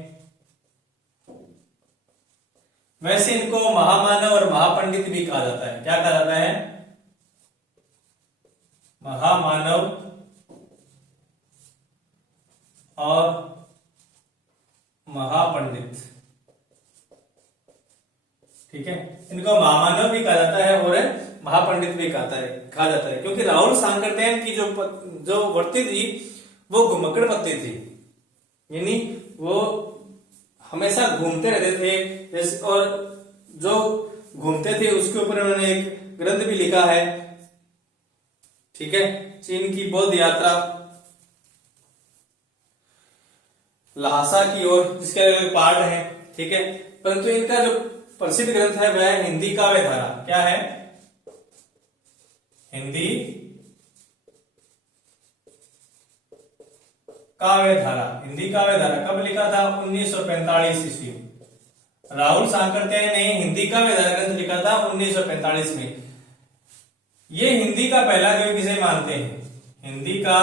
वैसे इनको महामानव और महापंडित भी कहा जाता है। क्या कहा जाता है? महामानव और महापंडित। ठीक है, इनको महामानव भी कहा जाता है और महापंडित भी कहा जाता है क्योंकि राहुल सांकृत्यायन की जो वृत्ति थी वो घुमक्कड़ पत्ती थी, यानी वो हमेशा घूमते रहते थे जैसे, और जो घूमते थे उसके ऊपर उन्होंने एक ग्रंथ भी लिखा है। ठीक है, चीन की बौद्ध यात्रा लहासा की ओर, जिसके अलग पार्ट है। ठीक है, परंतु इनका जो प्रसिद्ध ग्रंथ है वह है हिंदी काव्य धारा। क्या है? हिंदी काव्य धारा। हिंदी काव्य धारा कब लिखा था? 1945 ईस्वी में। राहुल सांकृत्यायन ने हिंदी काव्य धारा ग्रंथ लिखा था 1945 में। ये हिंदी का पहला कवि किसे मानते हैं? हिंदी का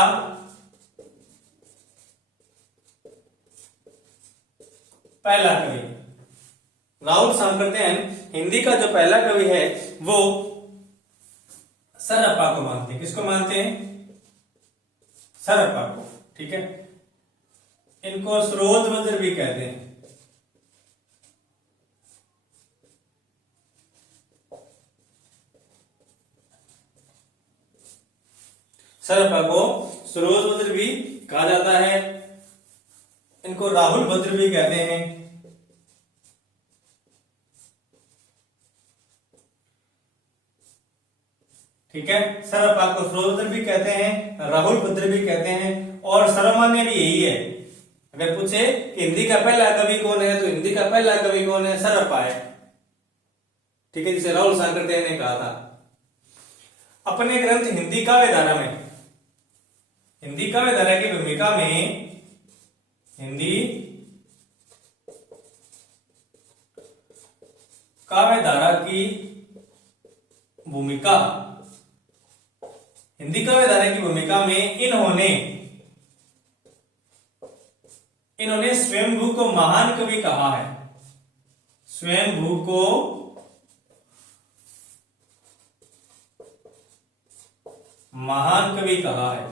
पहला कवि राहुल सांकृत्यायन हिंदी का जो पहला कवि है वो सरअप्पा को मानते हैं। किसको मानते हैं? सरअप्पा को। ठीक है, इनको स्रोतवज्र भी कहते हैं। सरअप्पा को स्रोतवज्र भी कहा जाता है। इनको राहुल भद्र भी कहते हैं। ठीक है, सरअप्पा को स्रोतवज्र भी कहते हैं, राहुल भद्र भी कहते हैं, और सर्वमान्य भी यही है। अगर पूछे कि हिंदी का पहला कवि कौन है तो हिंदी का पहला कवि कौन है? सरअप्पा है। ठीक है, जिसे राहुल सांकृत्यायन ने कहा था। अपने ग्रंथ हिंदी काव्य धारा में, हिंदी काव्य धारा की भूमिका में, हिंदी काव्य धारा की भूमिका, हिंदी काव्य धारा की भूमिका में इन्होंने स्वयंभू को महान कवि कहा है। स्वयंभू को महान कवि कहा है।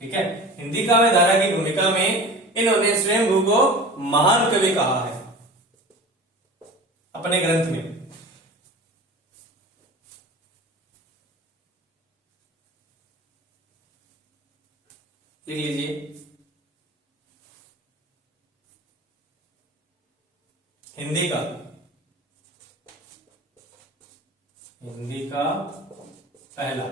ठीक है, हिंदी काव्य धारा की भूमिका में इन्होंने स्वयंभू को महान कवि कहा है अपने ग्रंथ में। लिख लीजिए, हिंदी का पहला,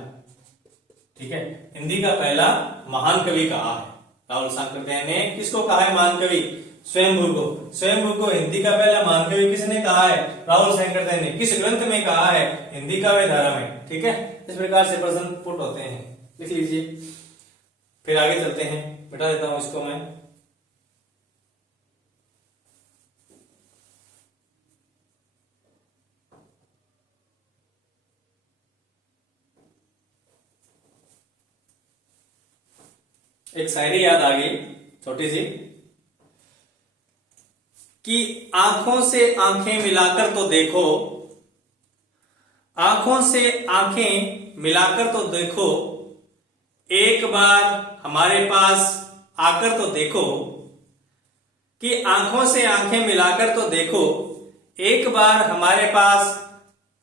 ठीक है, हिंदी का पहला महान कवि कहा है राहुल सांकृत्यायन ने। किसको कहा है महान कवि? स्वयंभू को। स्वयंभू को हिंदी का पहला महान कवि किसने कहा है? राहुल सांकृत्यायन ने। किस ग्रंथ में कहा है? हिंदी काव्य धारा में। ठीक है, इस प्रकार से प्रश्न पुट होते हैं। लिख लीजिए, फिर आगे चलते हैं। मिटा देता हूं इसको मैं। एक शायरी याद आ गई छोटी सी कि आंखों से आंखें मिलाकर तो देखो, आंखों से आंखें मिलाकर तो देखो, एक बार हमारे पास आकर तो देखो, कि आंखों से आंखें मिलाकर तो देखो, एक बार हमारे पास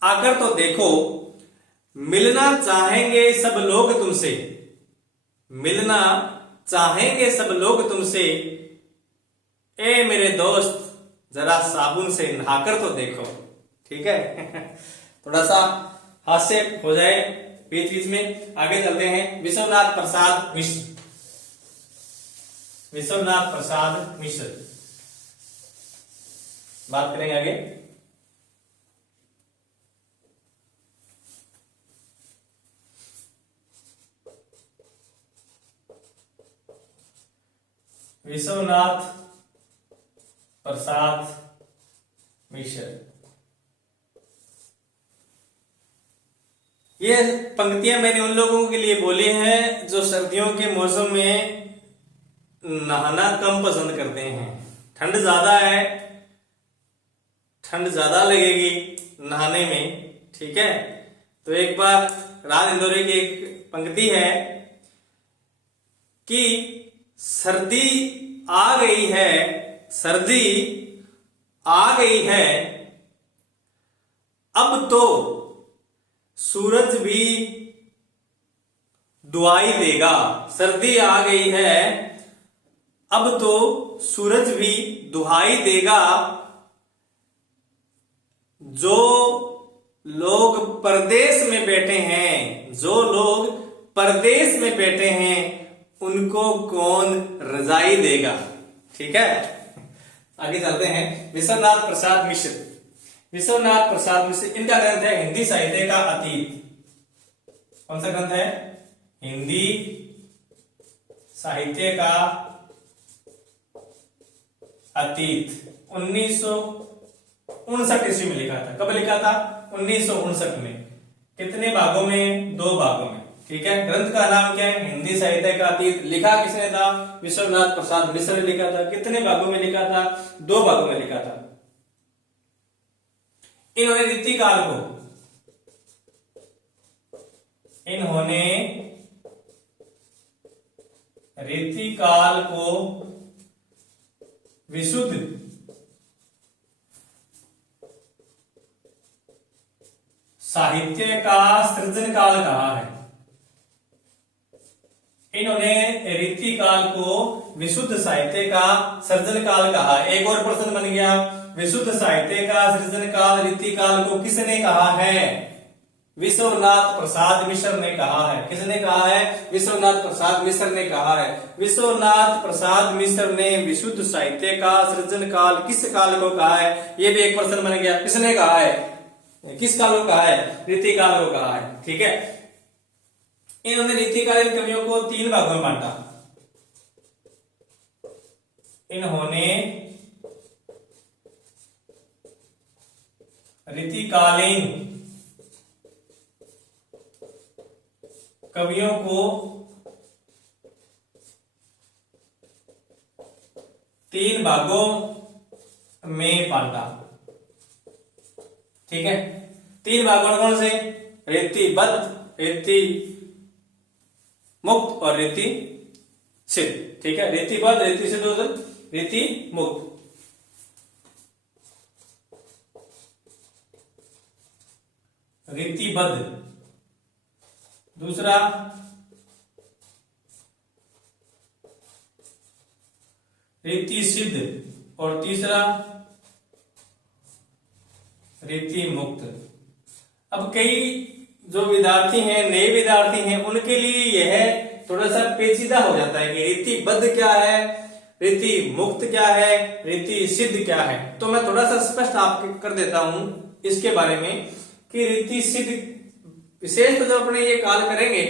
आकर तो देखो, मिलना चाहेंगे सब लोग तुमसे, मिलना चाहेंगे सब लोग तुमसे, ए मेरे दोस्त जरा साबुन से नहाकर तो देखो। ठीक है थोड़ा सा हास्य हो जाए बीच बीच में। आगे चलते हैं। विश्वनाथ प्रसाद मिश्र, विश्वनाथ प्रसाद मिश्र बात करेंगे आगे। विश्वनाथ प्रसाद मिश्र, ये पंक्तियां मैंने उन लोगों के लिए बोली हैं जो सर्दियों के मौसम में नहाना कम पसंद करते हैं। ठंड ज्यादा है, ठंड ज्यादा लगेगी नहाने में। ठीक है, तो एक बार राज इंदौरी की एक पंक्ति है कि सर्दी आ गई है, सर्दी आ गई है, अब तो सूरज भी दुहाई देगा। सर्दी आ गई है, अब तो सूरज भी दुहाई देगा, जो लोग परदेश में बैठे हैं, जो लोग परदेश में बैठे हैं, उनको कौन रजाई देगा। ठीक है, आगे चलते हैं। विश्वनाथ प्रसाद मिश्र, विश्वनाथ प्रसाद मिश्र, इनका ग्रंथ है हिंदी साहित्य का अतीत। कौन सा ग्रंथ है? हिंदी साहित्य का अतीत। 1959 ईस्वी में लिखा था। कब लिखा था? 1959 में। कितने भागों में? 2 भागों में। ठीक है, ग्रंथ का नाम क्या है? हिंदी साहित्य का अतीत। लिखा किसने था? विश्वनाथ प्रसाद मिश्र ने लिखा था। कितने भागों में लिखा था? 2 भागों में लिखा था। इन्होंने रीतिकाल को, इन्होंने रीतिकाल को विशुद्ध साहित्य का सृजन काल कहा है। इन्होंने रीतिकाल को विशुद्ध साहित्य का सृजन काल कहा। एक और प्रश्न बन गया, विशुद्ध साहित्य का सृजन काल रीतिकाल को किसने कहा है? विश्वनाथ प्रसाद मिश्र ने कहा है। किसने कहा है? विश्वनाथ प्रसाद मिश्र ने कहा है। विश्वनाथ प्रसाद मिश्र ने विशुद्ध साहित्य का सृजन काल किस काल को कहा है? ये भी एक प्रश्न बन गया। किसने कहा है? किस काल को कहा है? रीतिकाल को कहा है। ठीक है, इन्होंने रीतिकालीन कवियों को 3 भागों में बांटा। इन्होंने रीतिकालीन कवियों को 3 भागों में बांटा। ठीक है, 3 भागों कौन से? रीतिबद्ध, रीति मुक्त और रीति सिद्ध। ठीक है, रीतिबद्ध, रीति सिद्ध और रीति मुक्त। रीतिबद्ध, दूसरा रीति सिद्ध और तीसरा रीति मुक्त। अब कई जो विद्यार्थी हैं, नए विद्यार्थी हैं, उनके लिए यह थोड़ा सा पेचीदा हो जाता है कि रीतिबद्ध क्या है, रीति मुक्त क्या है, रीति सिद्ध क्या है। तो मैं थोड़ा सा स्पष्ट आपको कर देता हूं इसके बारे में कि रीति सिद्ध विशेष तो जब अपने ये काल करेंगे,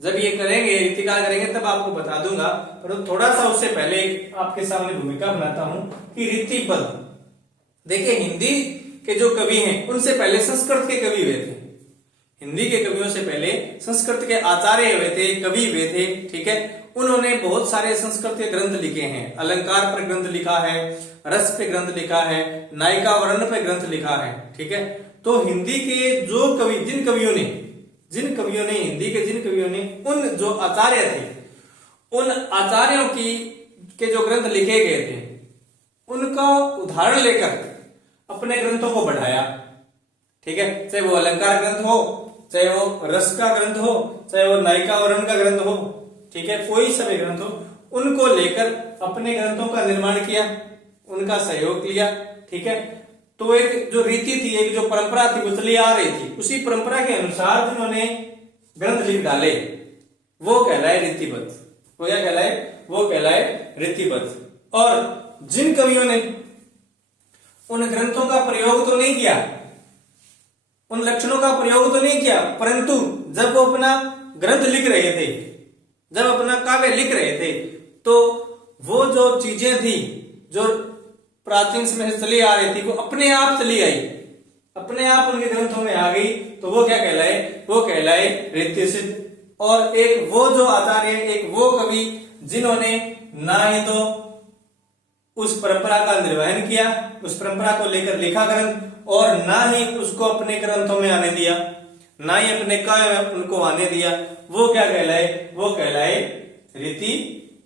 जब ये करेंगे रीति काल करेंगे तब आपको बता दूंगा, पर थोड़ा सा उससे पहले आपके सामने भूमिका बनाता हूं कि रीतिबद्ध। देखिए, हिंदी के जो कवि हैं उनसे पहले संस्कृत के कवि हुए थे। हिंदी के कवियों से पहले संस्कृत के आचार्य हुए थे, कवि हुए थे। ठीक है, उन्होंने बहुत सारे संस्कृत के ग्रंथ लिखे हैं। अलंकार पर ग्रंथ लिखा है, रस पे ग्रंथ लिखा है, नायिका वर्ण पे ग्रंथ लिखा है। ठीक है, तो हिंदी के जो कवि, जिन कवियों ने हिंदी के जिन कवियों ने उन जो आचार्य थे, उन आचार्यों की के जो ग्रंथ लिखे गए थे उनका उदाहरण लेकर अपने ग्रंथों को बढ़ाया। ठीक है, चाहे वो अलंकार ग्रंथ हो, चाहे वो रस का ग्रंथ हो, चाहे वो नायिका वर्ण का ग्रंथ हो, ठीक है, कोई सभी ग्रंथ हो, उनको लेकर अपने ग्रंथों का निर्माण किया, उनका सहयोग लिया। ठीक है, तो एक जो रीति थी, एक जो परंपरा थी वो चली आ रही थी, उसी परंपरा के अनुसार जिन्होंने ग्रंथ लिख डाले वो कहलाए रीतिबद्ध। वो क्या कहलाए? वो कहलाए रीतिबद्ध। और जिन कवियों ने उन ग्रंथों का प्रयोग तो नहीं किया, उन लक्षणों का प्रयोग तो नहीं किया, परंतु जब वो अपना ग्रंथ लिख रहे थे, जब अपना काव्य लिख रहे थे, तो वो जो चीजें थी जो प्राचीन समय से चली आ रही थी वो अपने आप चली आई, अपने आप उनके ग्रंथों में आ गई, तो वो क्या कहलाए? वो कहलाए रीतिसिद्ध। और एक वो जो आचार्य, एक वो कवि जिन्होंने ना ही तो उस परंपरा का निर्वहन किया, उस परंपरा को लेकर लिखा ग्रंथ, और ना ही उसको अपने ग्रंथों में आने दिया, ना ही अपने काव्य में उनको आने दिया, वो क्या कहलाए? वो कहलाए रीति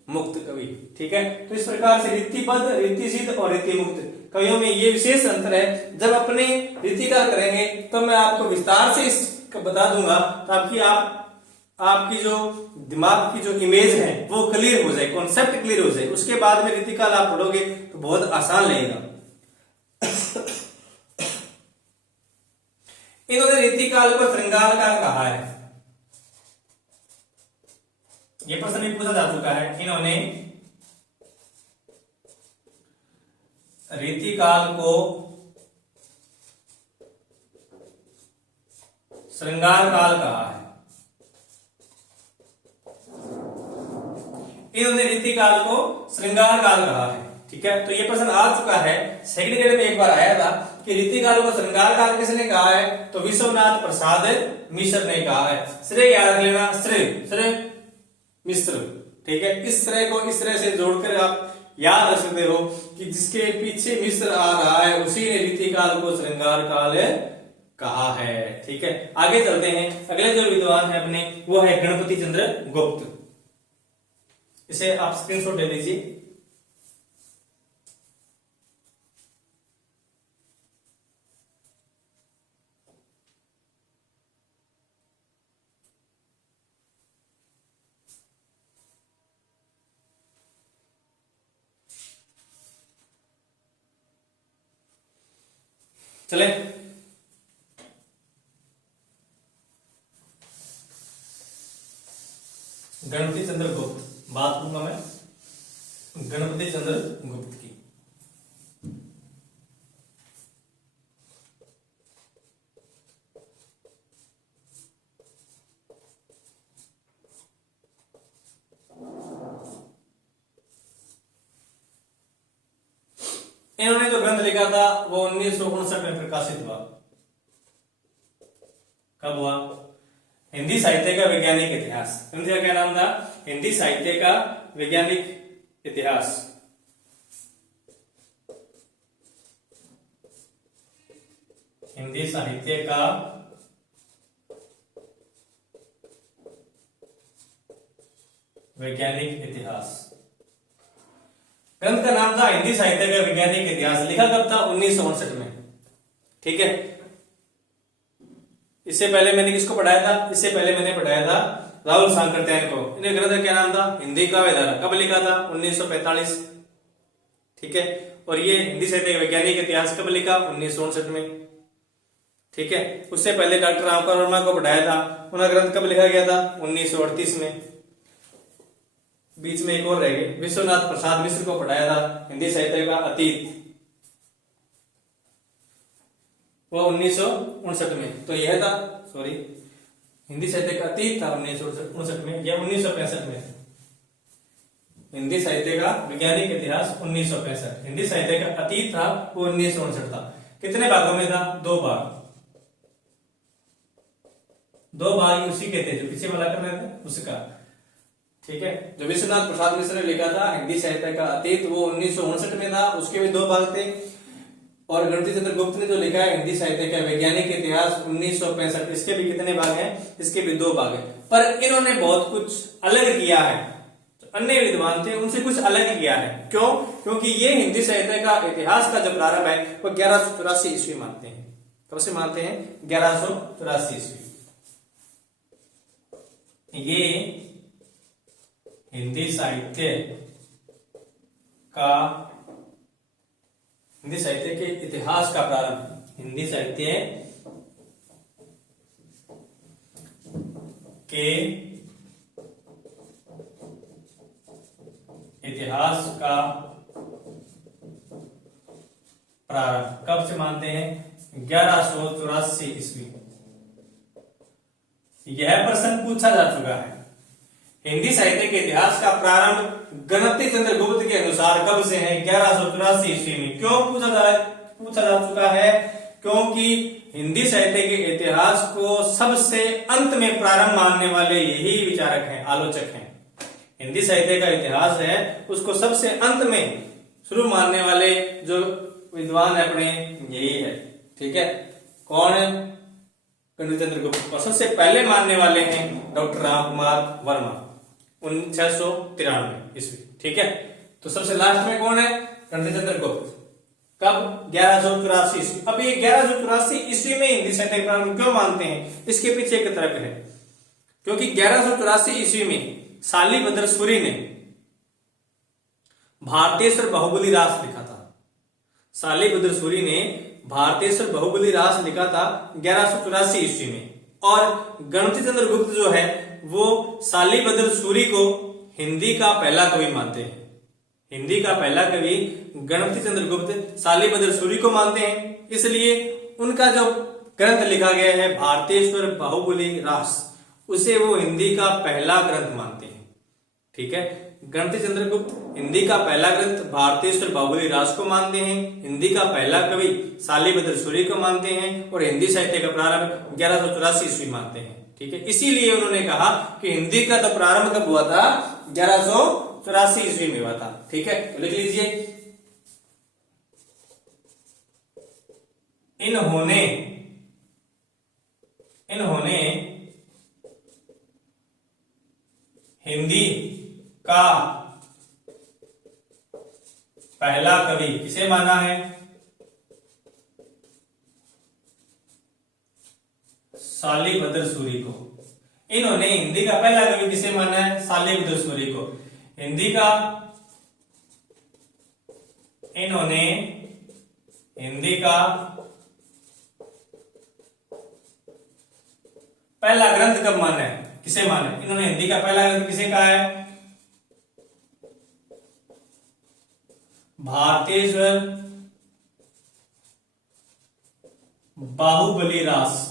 मुक्त कवि। ठीक है, तो इस प्रकार से रीतिबद्ध, रीतिसिद्ध और रीति मुक्त कवियों में ये विशेष अंतर है। जब अपने रीतिकार करेंगे तो मैं आपको विस्तार से इसका बता दूंगा, ताकि आपकी जो दिमाग की जो इमेज है वो क्लियर हो जाए, कॉन्सेप्ट क्लियर हो जाए। उसके बाद में रीतिकाल आप पढ़ोगे तो बहुत आसान लगेगा। इन्होंने रीतिकाल को श्रृंगार काल कहा है। यह प्रश्न भी पूछा जा चुका है। इन्होंने रीतिकाल को श्रृंगार काल कहा है। इन्होंने रीतिकाल को श्रृंगार काल कहा है। ठीक है, तो ये प्रश्न आ चुका है, सेकंड ग्रेड में एक बार आया था कि रीतिकाल को श्रृंगार काल किसने कहा है? तो विश्वनाथ प्रसाद मिश्र ने कहा है। श्रेय याद रख लेना, श्रेय मिश्र। ठीक है, इस श्रेय को इस तरह से जोड़कर आप याद रख सकते हो कि जिसके पीछे मिश्र आ रहा है उसी ने रीतिकाल को श्रृंगार काल कहा है। ठीक है, आगे चलते हैं। अगले जो विद्वान है अपने, वो है गणपति चंद्र गुप्त। इसे आप स्क्रीनशॉट ले लीजिए। चले, गणपति चंद्र गुप्त, बात करूंगा मैं गणपति चंद्र गुप्त की। इन्होंने जो ग्रंथ लिखा था वो 1959 में प्रकाशित हुआ। कब हुआ? हिंदी साहित्य का वैज्ञानिक इतिहास। ग्रंथ का क्या नाम था? हिंदी साहित्य का वैज्ञानिक इतिहास। हिंदी साहित्य का वैज्ञानिक इतिहास। ग्रंथ का नाम था हिंदी साहित्य का वैज्ञानिक इतिहास। लिखा कब था? 1959 में। ठीक है, इससे पहले मैंने किसको पढ़ाया था? इससे पहले मैंने पढ़ाया था राहुल सांकृत्यायन को। इन्हें ग्रंथ का क्या नाम था? हिंदी काव्य धारा। कब लिखा था? 1945। ठीक है, और ये हिंदी साहित्य का वैज्ञानिक इतिहास कब लिखा? 1959 में। ठीक है, उससे पहले डॉक्टर रामकर वर्मा को पढ़ाया था, उनका ग्रंथ कब लिखा गया था? 1938 में। बीच में एक और रह गए, विश्वनाथ प्रसाद मिश्र को पढ़ाया था हिंदी साहित्य का अतीत, वो 1959 में। तो यह था, सॉरी, हिंदी साहित्य का अतीत था 1959 में या 1965 में। हिंदी साहित्य का वैज्ञानिक इतिहास 1965। हिंदी साहित्य का अतीत था वो 1959 था। कितने भागों में था? 2 भाग। 2 भाग उसी के थे जो पीछे वाला कर रहे थे उसका। ठीक है। जो विश्वनाथ प्रसाद मिश्र ने लिखा था हिंदी साहित्य का अतीत, वो 1959 में था, उसके भी 2 भाग थे। और गणपति चंद्र गुप्त ने जो लिखा है हिंदी साहित्य का वैज्ञानिक इतिहास 1965, इसके भी कितने भाग हैं? इसके भी 2 भाग हैं। पर इन्होंने बहुत कुछ अलग किया है, अन्य विद्वान थे उनसे कुछ अलग किया है। क्यों? क्योंकि ये हिंदी साहित्य का इतिहास का जो प्रारंभ है वो 1184 ईस्वी मानते हैं। कब से मानते हैं? 1184 ईस्वी। ये हिंदी साहित्य के इतिहास का प्रारंभ, हिंदी साहित्य के इतिहास का प्रारंभ कब से मानते हैं? 1184 ईस्वी। यह प्रश्न पूछा जा चुका है। हिंदी साहित्य के इतिहास का प्रारंभ गणपति चंद्र गुप्त के अनुसार कब से है? 1184 ईस्वी में। क्यों पूछा जा चुका है? क्योंकि हिंदी साहित्य के इतिहास को सबसे अंत में प्रारंभ मानने वाले यही विचारक हैं, आलोचक हैं। हिंदी साहित्य का इतिहास है उसको सबसे अंत में शुरू मानने वाले जो विद्वान है अपने, यही है। ठीक है। कौन है? गणपति चंद्र गुप्त। और सबसे पहले मानने वाले हैं डॉक्टर राम कुमार वर्मा, 1693 ईस्वी। ठीक है। तो सबसे लास्ट में कौन है? गणपति चंद्र गुप्त। कब? 1184 ईस्वी। अब ये 1184 ईस्वी में हिंदी साहित्य का प्रारंभ क्यों मानते हैं? इसके पीछे एक तर्क है। क्योंकि 1184 ईस्वी में शालिभद्र सूरी ने भारतेश्वर बाहुबली रास लिखा था। शालिभद्र सूरी ने भारतेश्वर बाहुबली रास लिखा था 1184 ईस्वी में। और गणपति चंद्र गुप्त जो है वो शालिभद्र सूरी को हिंदी का पहला कवि मानते हैं। हिंदी का पहला कवि गणपति चंद्र गुप्त शालिभद्र सूरी को मानते हैं। इसलिए उनका जो ग्रंथ लिखा गया है भारतेश्वर बाहुबली रास, उसे वो हिंदी का पहला ग्रंथ मानते हैं। ठीक है। गणपति चंद्र गुप्त हिंदी का पहला ग्रंथ भारतेश्वर बाहुबली रास को मानते हैं, हिंदी का पहला कवि शालिभद्र सूरी को मानते हैं, और हिंदी साहित्य का प्रारंभ 1184 ईस्वी मानते हैं। ठीक है। इसीलिए उन्होंने कहा कि हिंदी का तो प्रारंभ कब हुआ था? 1184 ईस्वी में हुआ था। ठीक है। तो लिख लीजिए, इन्होंने हिंदी का पहला कवि किसे माना है? शालिभद्र सूरी को। इन्होंने हिंदी का पहला कवि किसे माना है? शालिभद्र सूरी को। इन्होंने हिंदी का पहला ग्रंथ कब माना है? किसे माना है? इन्होंने हिंदी का पहला ग्रंथ किसे कहा है? भारतेश्वर बाहुबली रास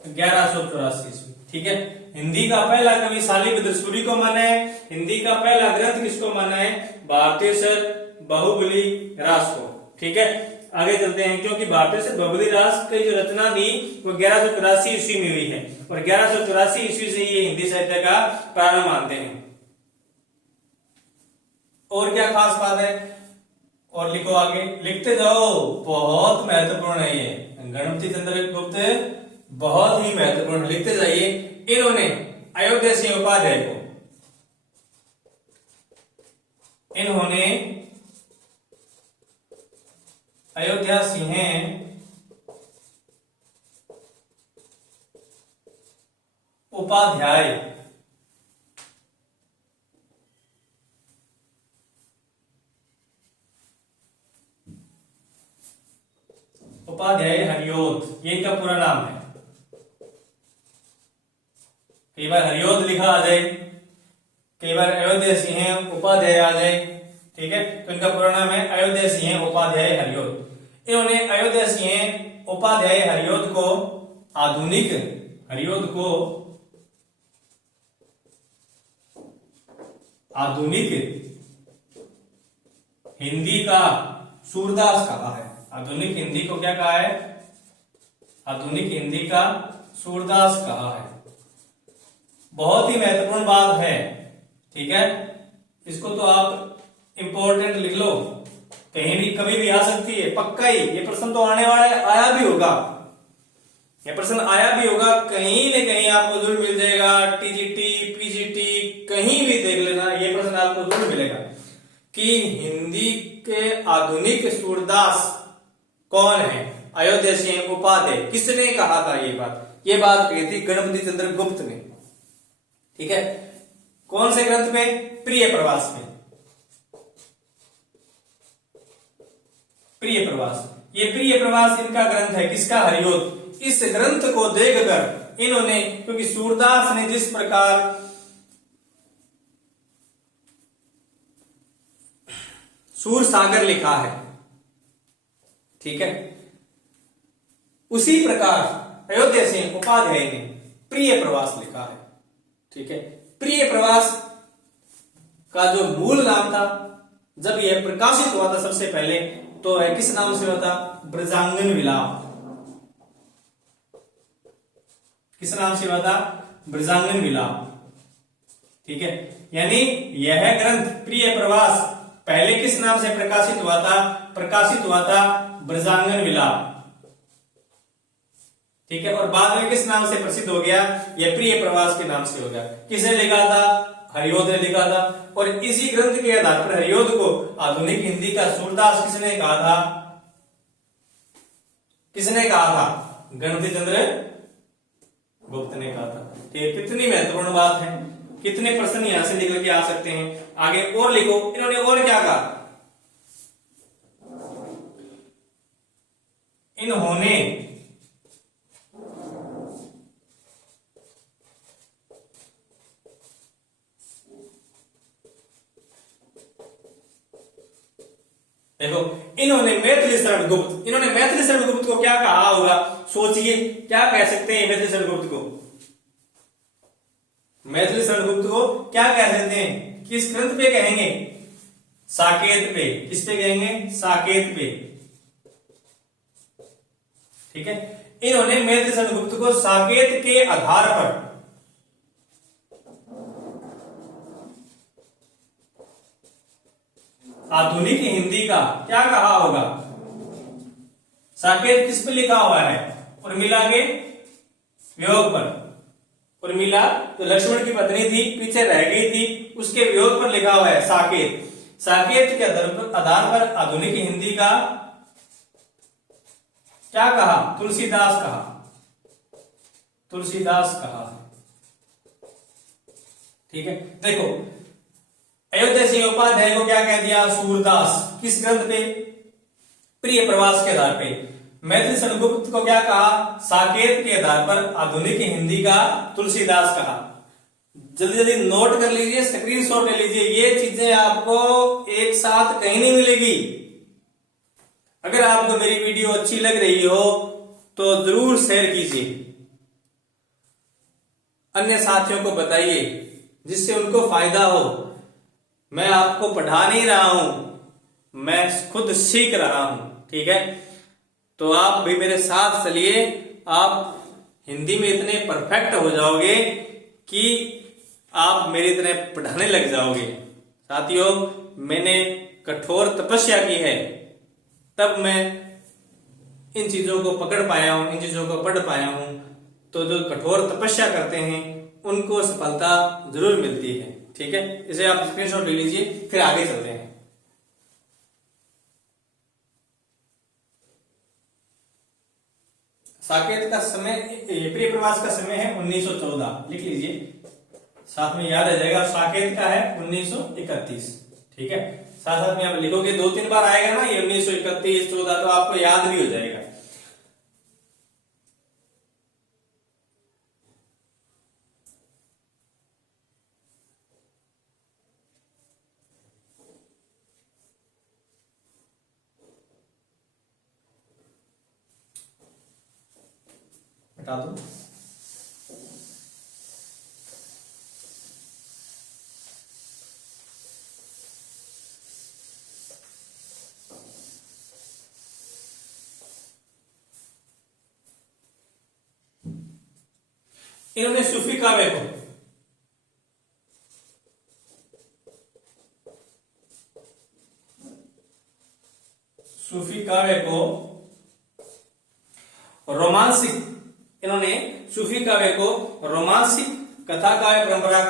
1184 ईस्वी। ठीक है। हिंदी का पहला कवि शालिभद्र सूरी को माना है, हिंदी का पहला ग्रंथ किसको माना है? भारतेश्वर बाहुबली रास को। ठीक है। आगे चलते हैं। क्योंकि भारतेश्वर बाहुबली रास की जो रचना थी वो 1184 ईस्वी में हुई है, और 1184 ईस्वी से ये हिंदी साहित्य का प्रारंभ मानते हैं। और क्या खास बात है? और लिखो, आगे लिखते जाओ, बहुत महत्वपूर्ण है ये। गणपति चंद्र गुप्त बहुत ही महत्वपूर्ण, लिखते जाइए। इन्होंने अयोध्या सिंह उपाध्याय को, अयोध्या सिंह उपाध्याय हरियोध, ये इनका पूरा नाम है। कई बार हरियोध लिखा आ जाए, कई बार अयोध्या सिंह उपाध्याय आ जाए। ठीक है। तो इनका पूरा नाम है अयोध्या सिंह उपाध्याय हरियोध। इन्होंने अयोध्या सिंह उपाध्याय हरियोध को आधुनिक हिंदी का सूरदास कहा है। आधुनिक हिंदी को क्या कहा है? आधुनिक हिंदी का सूरदास कहा है। बहुत ही महत्वपूर्ण बात है, ठीक है। इसको तो आप इंपॉर्टेंट लिख लो, कहीं भी कभी भी आ सकती है, पक्का ही ये प्रश्न तो आने वाला है, आया भी होगा, ये प्रश्न आया भी होगा, कहीं न कहीं आपको जरूर मिल जाएगा, टीजीटी पीजीटी कहीं भी देख लेना, ये प्रश्न आपको जरूर मिलेगा कि हिंदी के आधुनिक सूरदास कौन है। अयोध्या सिंह उपाध्याय, किसने कहा था ये बात? ये बात कही थी गणपति चंद्र गुप्त ने, ठीक है। कौन से ग्रंथ में? प्रिय प्रवास में। प्रिय प्रवास, ये प्रिय प्रवास इनका ग्रंथ है, किसका? हरिओद। इस ग्रंथ को देखकर इन्होंने, क्योंकि सूरदास ने जिस प्रकार सूर सागर लिखा है, ठीक है, उसी प्रकार अयोध्या सिंह उपाध्याय ने प्रिय प्रवास लिखा है, ठीक है। प्रिय प्रवास का जो मूल नाम था, जब यह प्रकाशित हुआ था सबसे पहले, तो है किस नाम से हुआ था? ब्रजांगन विलाप। किस नाम से हुआ था? ब्रजांगन विलाप, ठीक है। यानी यह ग्रंथ प्रिय प्रवास पहले किस नाम से प्रकाशित हुआ था? प्रकाशित हुआ था ब्रजांगन विलाप, ठीक है। और बाद में किस नाम से प्रसिद्ध हो गया? यह प्रिय प्रवास के नाम से हो गया। किसने लिखा था? हरिओद ने लिखा था। और इसी ग्रंथ के आधार पर हरिओद को आधुनिक हिंदी का सूरदास किसने कहा था? किसने कहा था? गणपति चंद्र गुप्त ने कहा था। ठीक, कितनी महत्वपूर्ण बात है, कितने प्रश्न यहां से निकल के आ सकते हैं। आगे और लिखो, इन्होंने और क्या कहा? इन्होंने देखो, इन्होंने मैथिली शरण गुप्त, इन्होंने मैथिली शरण गुप्त को क्या कहा होगा? सोचिए, क्या कह सकते हैं मैथिली शरण गुप्त को? मैथिली शरण गुप्त को क्या कह सकते हैं? किस ग्रंथ पे कहेंगे? साकेत पे। किस पे कहेंगे? साकेत पे, ठीक है। इन्होंने मैथिली शरण गुप्त को साकेत के आधार पर आधुनिक हिंदी का क्या कहा होगा? साकेत किस पे लिखा हुआ है? उर्मिला के वियोग पर। उर्मिला तो लक्ष्मण की पत्नी थी, पीछे रह गई थी, उसके वियोग पर लिखा हुआ है साकेत। साकेत के आधार पर आधुनिक हिंदी का क्या कहा? तुलसीदास कहा, तुलसीदास कहा, ठीक है। देखो, अयोध्या सिंह उपाध्याय को क्या कह दिया? सूरदास। किस ग्रंथ पे? प्रिय प्रवास के आधार पे। मैथिली शरण गुप्त को क्या कहा? साकेत के आधार पर आधुनिक हिंदी का तुलसीदास कहा। जल्दी जल्दी नोट कर लीजिए, स्क्रीनशॉट ले लीजिए, ये चीजें आपको एक साथ कहीं नहीं मिलेगी। अगर आपको मेरी वीडियो अच्छी लग रही हो तो जरूर शेयर कीजिए, अन्य साथियों को बताइए, जिससे उनको फायदा हो। मैं आपको पढ़ा नहीं रहा हूं, मैं खुद सीख रहा हूं, ठीक है। तो आप भी मेरे साथ चलिए, आप हिंदी में इतने परफेक्ट हो जाओगे कि आप मेरी तरह पढ़ाने लग जाओगे। साथियों, मैंने कठोर तपस्या की है, तब मैं इन चीजों को पकड़ पाया हूं, इन चीजों को पढ़ पाया हूं। तो जो कठोर तपस्या करते हैं उनको सफलता जरूर मिलती है, ठीक है। इसे आप स्क्रीनशॉट ले लीजिए, फिर आगे चलते हैं। साकेत का समय, प्रिय प्रवास का समय है 1914, लिख लीजिए, साथ में याद आ जाएगा। साकेत का है 1931, ठीक है। साथ साथ में आप लिखोगे, 2-3 बार आएगा ना ये 1931, 14, तो आपको याद भी हो जाएगा। हटा दो। इन्होंने सूफी काव्य को काव्य को रोमांसिक, इन्होंने सूफी काव्य को रोमांसिक कथा काव्य परंपरा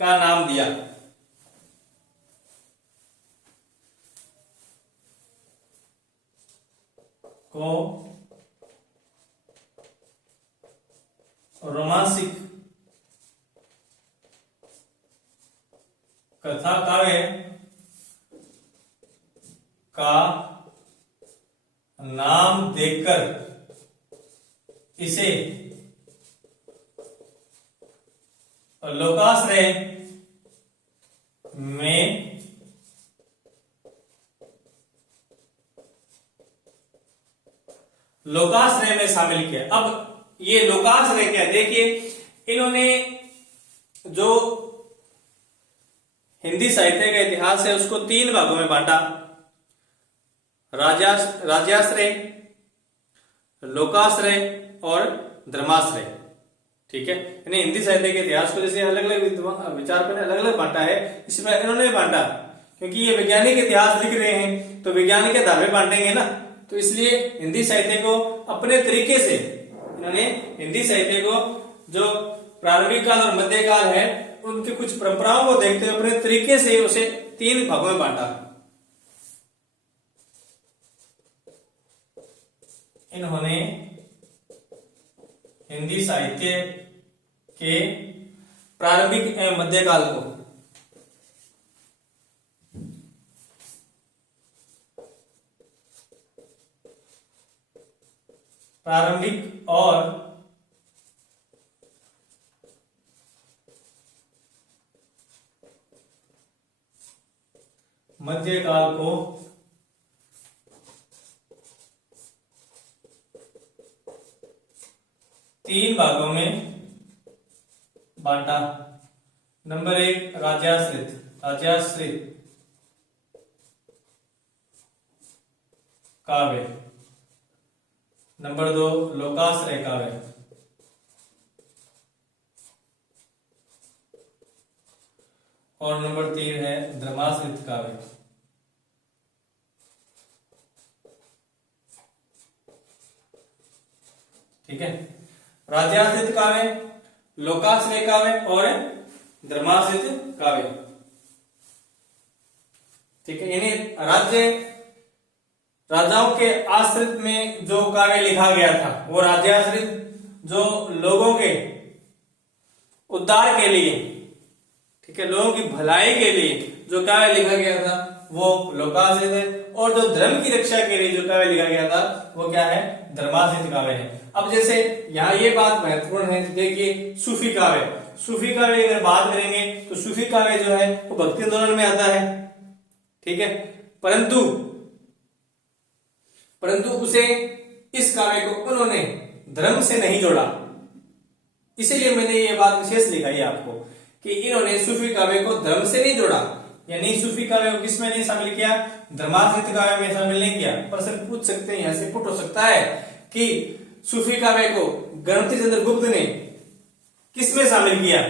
का नाम दिया। को रोमांसिक कथा काव्य का नाम देकर इसे लोकाश्रय में शामिल किया। अब ये लोकाश्रय क्या, देखिए इन्होंने जो हिंदी साहित्य का इतिहास है उसको 3 भागों में बांटा, राज्याश्रय, लोकाश्रय और धर्माश्रय। ठीक है, यानी हिंदी साहित्य के इतिहास को जैसे अलग अलग विचारकों ने अलग अलग बांटा है, इसमें इन्होंने बांटा क्योंकि ये वैज्ञानिक इतिहास लिख रहे हैं तो वैज्ञानिक के आधार पर बांटेंगे ना, तो इसलिए हिंदी साहित्य को अपने तरीके से इन्होंने हिंदी साहित्य को जो प्रारंभिक काल और मध्यकाल है उनकी कुछ परंपराओं को देखते हुए अपने तरीके से उसे 3 भागों में बांटा। इन्होंने हिंदी साहित्य के प्रारंभिक एवं मध्यकाल को प्रारंभिक और मध्यकाल को तीन भागों में बांटा। नंबर 1 राज्याश्रित काव्य, नंबर 2 लोकाश्रय काव्य, और नंबर 3 है धर्माश्रित काव्य। ठीक है, राज्याश्रित काव्य, लोकाश्रय काव्य और धर्माश्रित काव्य। ठीक है, यानी राजाओं के आश्रित में जो काव्य लिखा गया था वो राज्याश्रित, जो लोगों के उद्धार के लिए, ठीक है, लोगों की भलाई के लिए जो काव्य लिखा गया था वो लोकाश्रित है, और जो धर्म की रक्षा के लिए जो काव्य लिखा गया था वो क्या है, धर्माश्रित काव्य है। अब जैसे यहाँ ये बात महत्वपूर्ण है, देखिए सूफी काव्य अगर बात करेंगे तो सूफी काव्य जो है वो भक्ति आंदोलन में आता है। ठीक है, परंतु उसे, इस काव्य को उन्होंने धर्म से नहीं जोड़ा, इसीलिए मैंने ये बात विशेष लिखाई आपको कि इन्होंने सूफी काव्य को धर्म से नहीं जोड़ा, यानी सूफी काव्य को किसमें नहीं शामिल किया, धर्माश्रित काव्य में शामिल नहीं किया। प्रश्न पूछ सकते हैं, यहां से पुट हो सकता है कि सूफी काव्य को गणपति चंद्र गुप्त ने किसमें शामिल किया,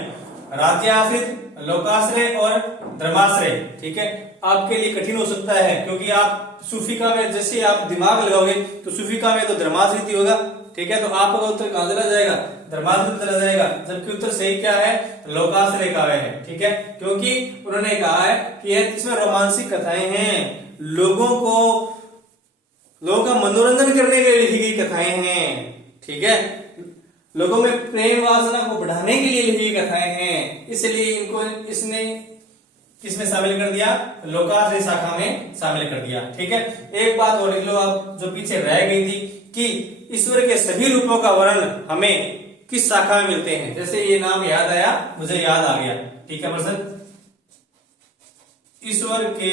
राज्याश्रित, लोकाश्रय और धर्माश्रय। ठीक है, आपके लिए कठिन हो सकता है क्योंकि आप सूफी काव्य जैसे आप दिमाग लगाओगे तो सूफी काव्य तो धर्माश्रित ही होगा। ठीक है, तो आपका उत्तर कहां चला जाएगा, धर्माश्रित चला जाएगा, जबकि उत्तर सही क्या है, लोकाश्रय काव्य है। ठीक है, क्योंकि उन्होंने कहा है कि इसमें रोमांसिक कथाएं हैं, लोगों का मनोरंजन करने के लिए लिखी गई कथाएं हैं। ठीक है, लोगों में प्रेम वासना को बढ़ाने के लिए लिखी गई कथाएं हैं, इसलिए इनको इसने किसमें शामिल कर दिया, लोकाश्रय शाखा में शामिल कर दिया। ठीक है, एक बात और लिख लो आप जो पीछे रह गई थी कि ईश्वर के सभी रूपों का वर्णन हमें किस शाखा में मिलते हैं। जैसे ये नाम याद आया, मुझे याद आ गया। ठीक है पर्सन, ईश्वर के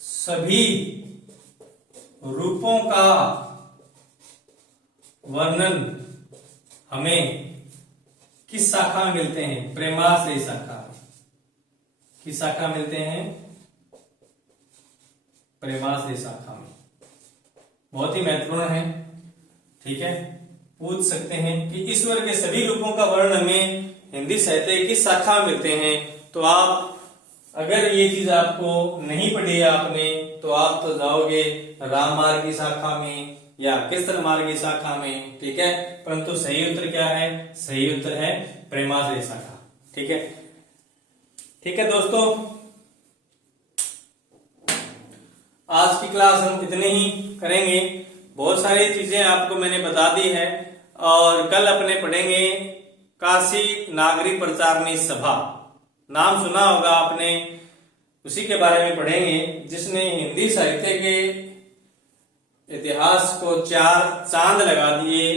सभी रूपों का वर्णन हमें किस शाखा में मिलते हैं, प्रेमाश्रय शाखा में। किस शाखा मिलते हैं, प्रेमाश्रय शाखा में। बहुत ही महत्वपूर्ण है। ठीक है, पूछ सकते हैं कि ईश्वर के सभी रूपों का वर्णन हमें हिंदी साहित्य किस शाखा में मिलते हैं, तो आप अगर ये चीज आपको नहीं पढ़ी है आपने, तो आप तो जाओगे राम मार्ग की शाखा में या कृष्ण मार्ग की शाखा में, ठीक है। परंतु सही उत्तर क्या है? सही उत्तर है प्रेमाश्रय शाखा, ठीक है। ठीक है दोस्तों, आज की क्लास हम इतने ही करेंगे। बहुत सारी चीजें आपको मैंने बता दी है, और कल अपने पढ़ेंगे काशी नागरी प्रचारणी सभा। नाम सुना होगा आपने, उसी के बारे में पढ़ेंगे, जिसने हिंदी साहित्य के इतिहास को 4 चांद लगा दिए,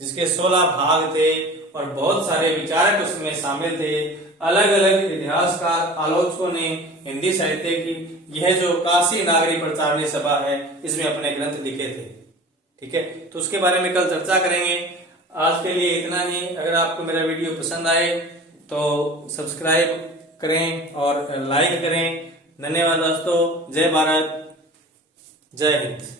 जिसके 16 भाग थे और बहुत सारे विचारक उसमें शामिल थे। अलग अलग इतिहासकार आलोचकों ने हिंदी साहित्य की यह जो काशी नागरी प्रचारणी सभा है, इसमें अपने ग्रंथ लिखे थे, ठीक है। तो उसके बारे में कल चर्चा करेंगे। आज के लिए इतना ही। अगर आपको मेरा वीडियो पसंद आए तो सब्सक्राइब करें और लाइक करें। धन्यवाद दोस्तों। जय भारत, जय हिंद।